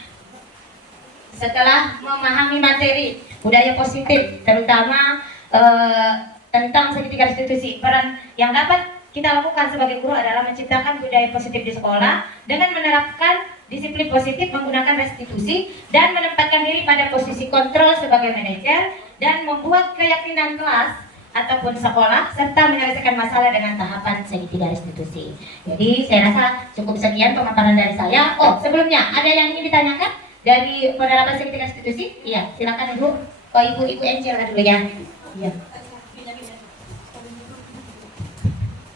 setelah memahami materi budaya positif terutama tentang segitiga restitusi, peran yang dapat kita lakukan sebagai guru adalah menciptakan budaya positif di sekolah dengan menerapkan disiplin positif menggunakan restitusi dan menempatkan diri pada posisi kontrol sebagai manajer dan membuat keyakinan kelas ataupun sekolah serta menyelesaikan masalah dengan tahapan segitiga restitusi. Jadi saya rasa cukup sekian pemaparan dari saya. Oh, sebelumnya ada yang ingin ditanyakan dari penerapan segitiga restitusi? Iya, silakan Ibu. Oh, Ibu Angel dulu ya. Iya.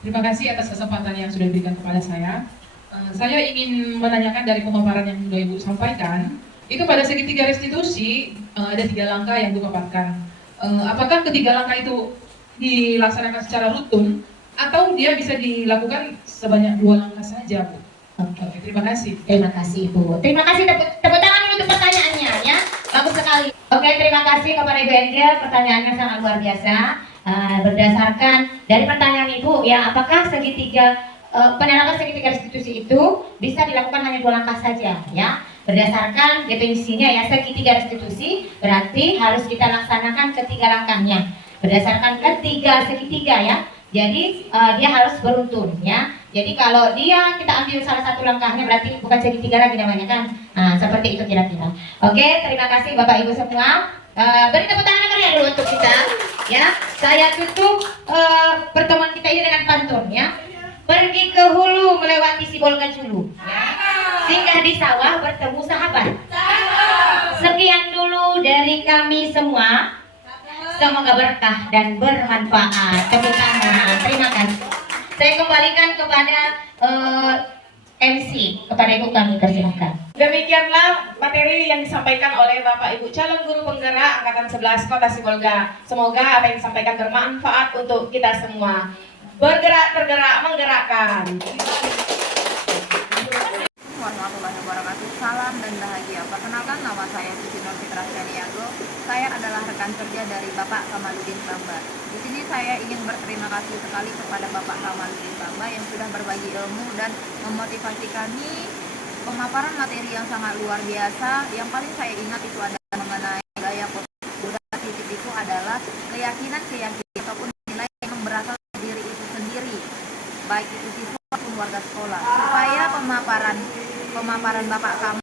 Terima kasih atas kesempatan yang sudah diberikan kepada saya. Saya ingin menanyakan dari pemaparan yang sudah Ibu sampaikan, itu pada segitiga restitusi ada 3 langkah yang dipaparkan. Apakah ketiga langkah itu dilaksanakan secara rutin atau dia bisa dilakukan sebanyak 2 langkah saja, Bu? Oke, terima kasih. Terima kasih Ibu. Terima kasih, tepuk tangan untuk pertanyaannya ya. Bagus sekali. Oke, terima kasih kepada Ibu Angel, pertanyaannya sangat luar biasa. Berdasarkan dari pertanyaan Ibu ya, apakah penerapan segitiga restitusi itu bisa dilakukan hanya 2 langkah saja ya? Berdasarkan definisinya ya, segitiga restitusi berarti harus kita laksanakan ketiga langkahnya berdasarkan ketiga segitiga ya. Jadi dia harus beruntun ya. Jadi kalau kita ambil salah satu langkahnya berarti bukan segitiga lagi namanya kan. Nah, seperti itu kira-kira. Oke, terima kasih Bapak Ibu semua. Beri tepuk tangan meriah dulu untuk kita ya. Saya tutup pertemuan kita ini dengan pantun ya. Pergi ke hulu melewati Sibolga Julu ya. Singgah di sawah bertemu sahabat. Sekian dulu dari kami semua. Semoga berkah dan bermanfaat. Tepuk tangan. Terima kasih. Saya kembalikan kepada MC, kepada Ibu kami, persilakan. Demikianlah materi yang disampaikan oleh Bapak Ibu calon guru penggerak Angkatan 11 Kota Sibolga. Semoga apa yang disampaikan bermanfaat untuk kita semua. Bergerak, tergerak, menggerakkan. Warahmatullahi wabarakatuh. Salam dan bahagia. Perkenalkan, nama saya Siti Nur Fitra Seniago. Saya adalah rekan kerja dari Bapak Kamaludin Bamba. Di sini saya ingin berterima kasih sekali kepada Bapak Kamaludin Bamba yang sudah berbagi ilmu dan memotivasi kami. Pemaparan materi yang sangat luar biasa. Yang paling saya ingat itu adalah mengenai gaya budaya positif itu adalah keyakinan ataupun nilai yang berasal dari diri itu sendiri, baik itu siswa maupun warga sekolah, supaya pemaparan Bapak kami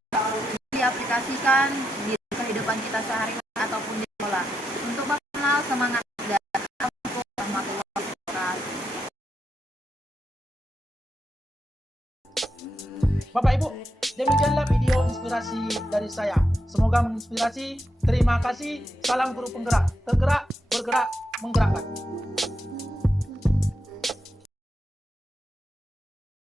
diaplikasikan di kehidupan kita sehari-hari ataupun di sekolah. Untuk Bapak kenal semangat dan warahmatullahi wabarakatuh. Bapak Ibu, demikianlah video inspirasi dari saya. Semoga menginspirasi. Terima kasih. Salam guru penggerak. Tergerak, bergerak, menggerakkan.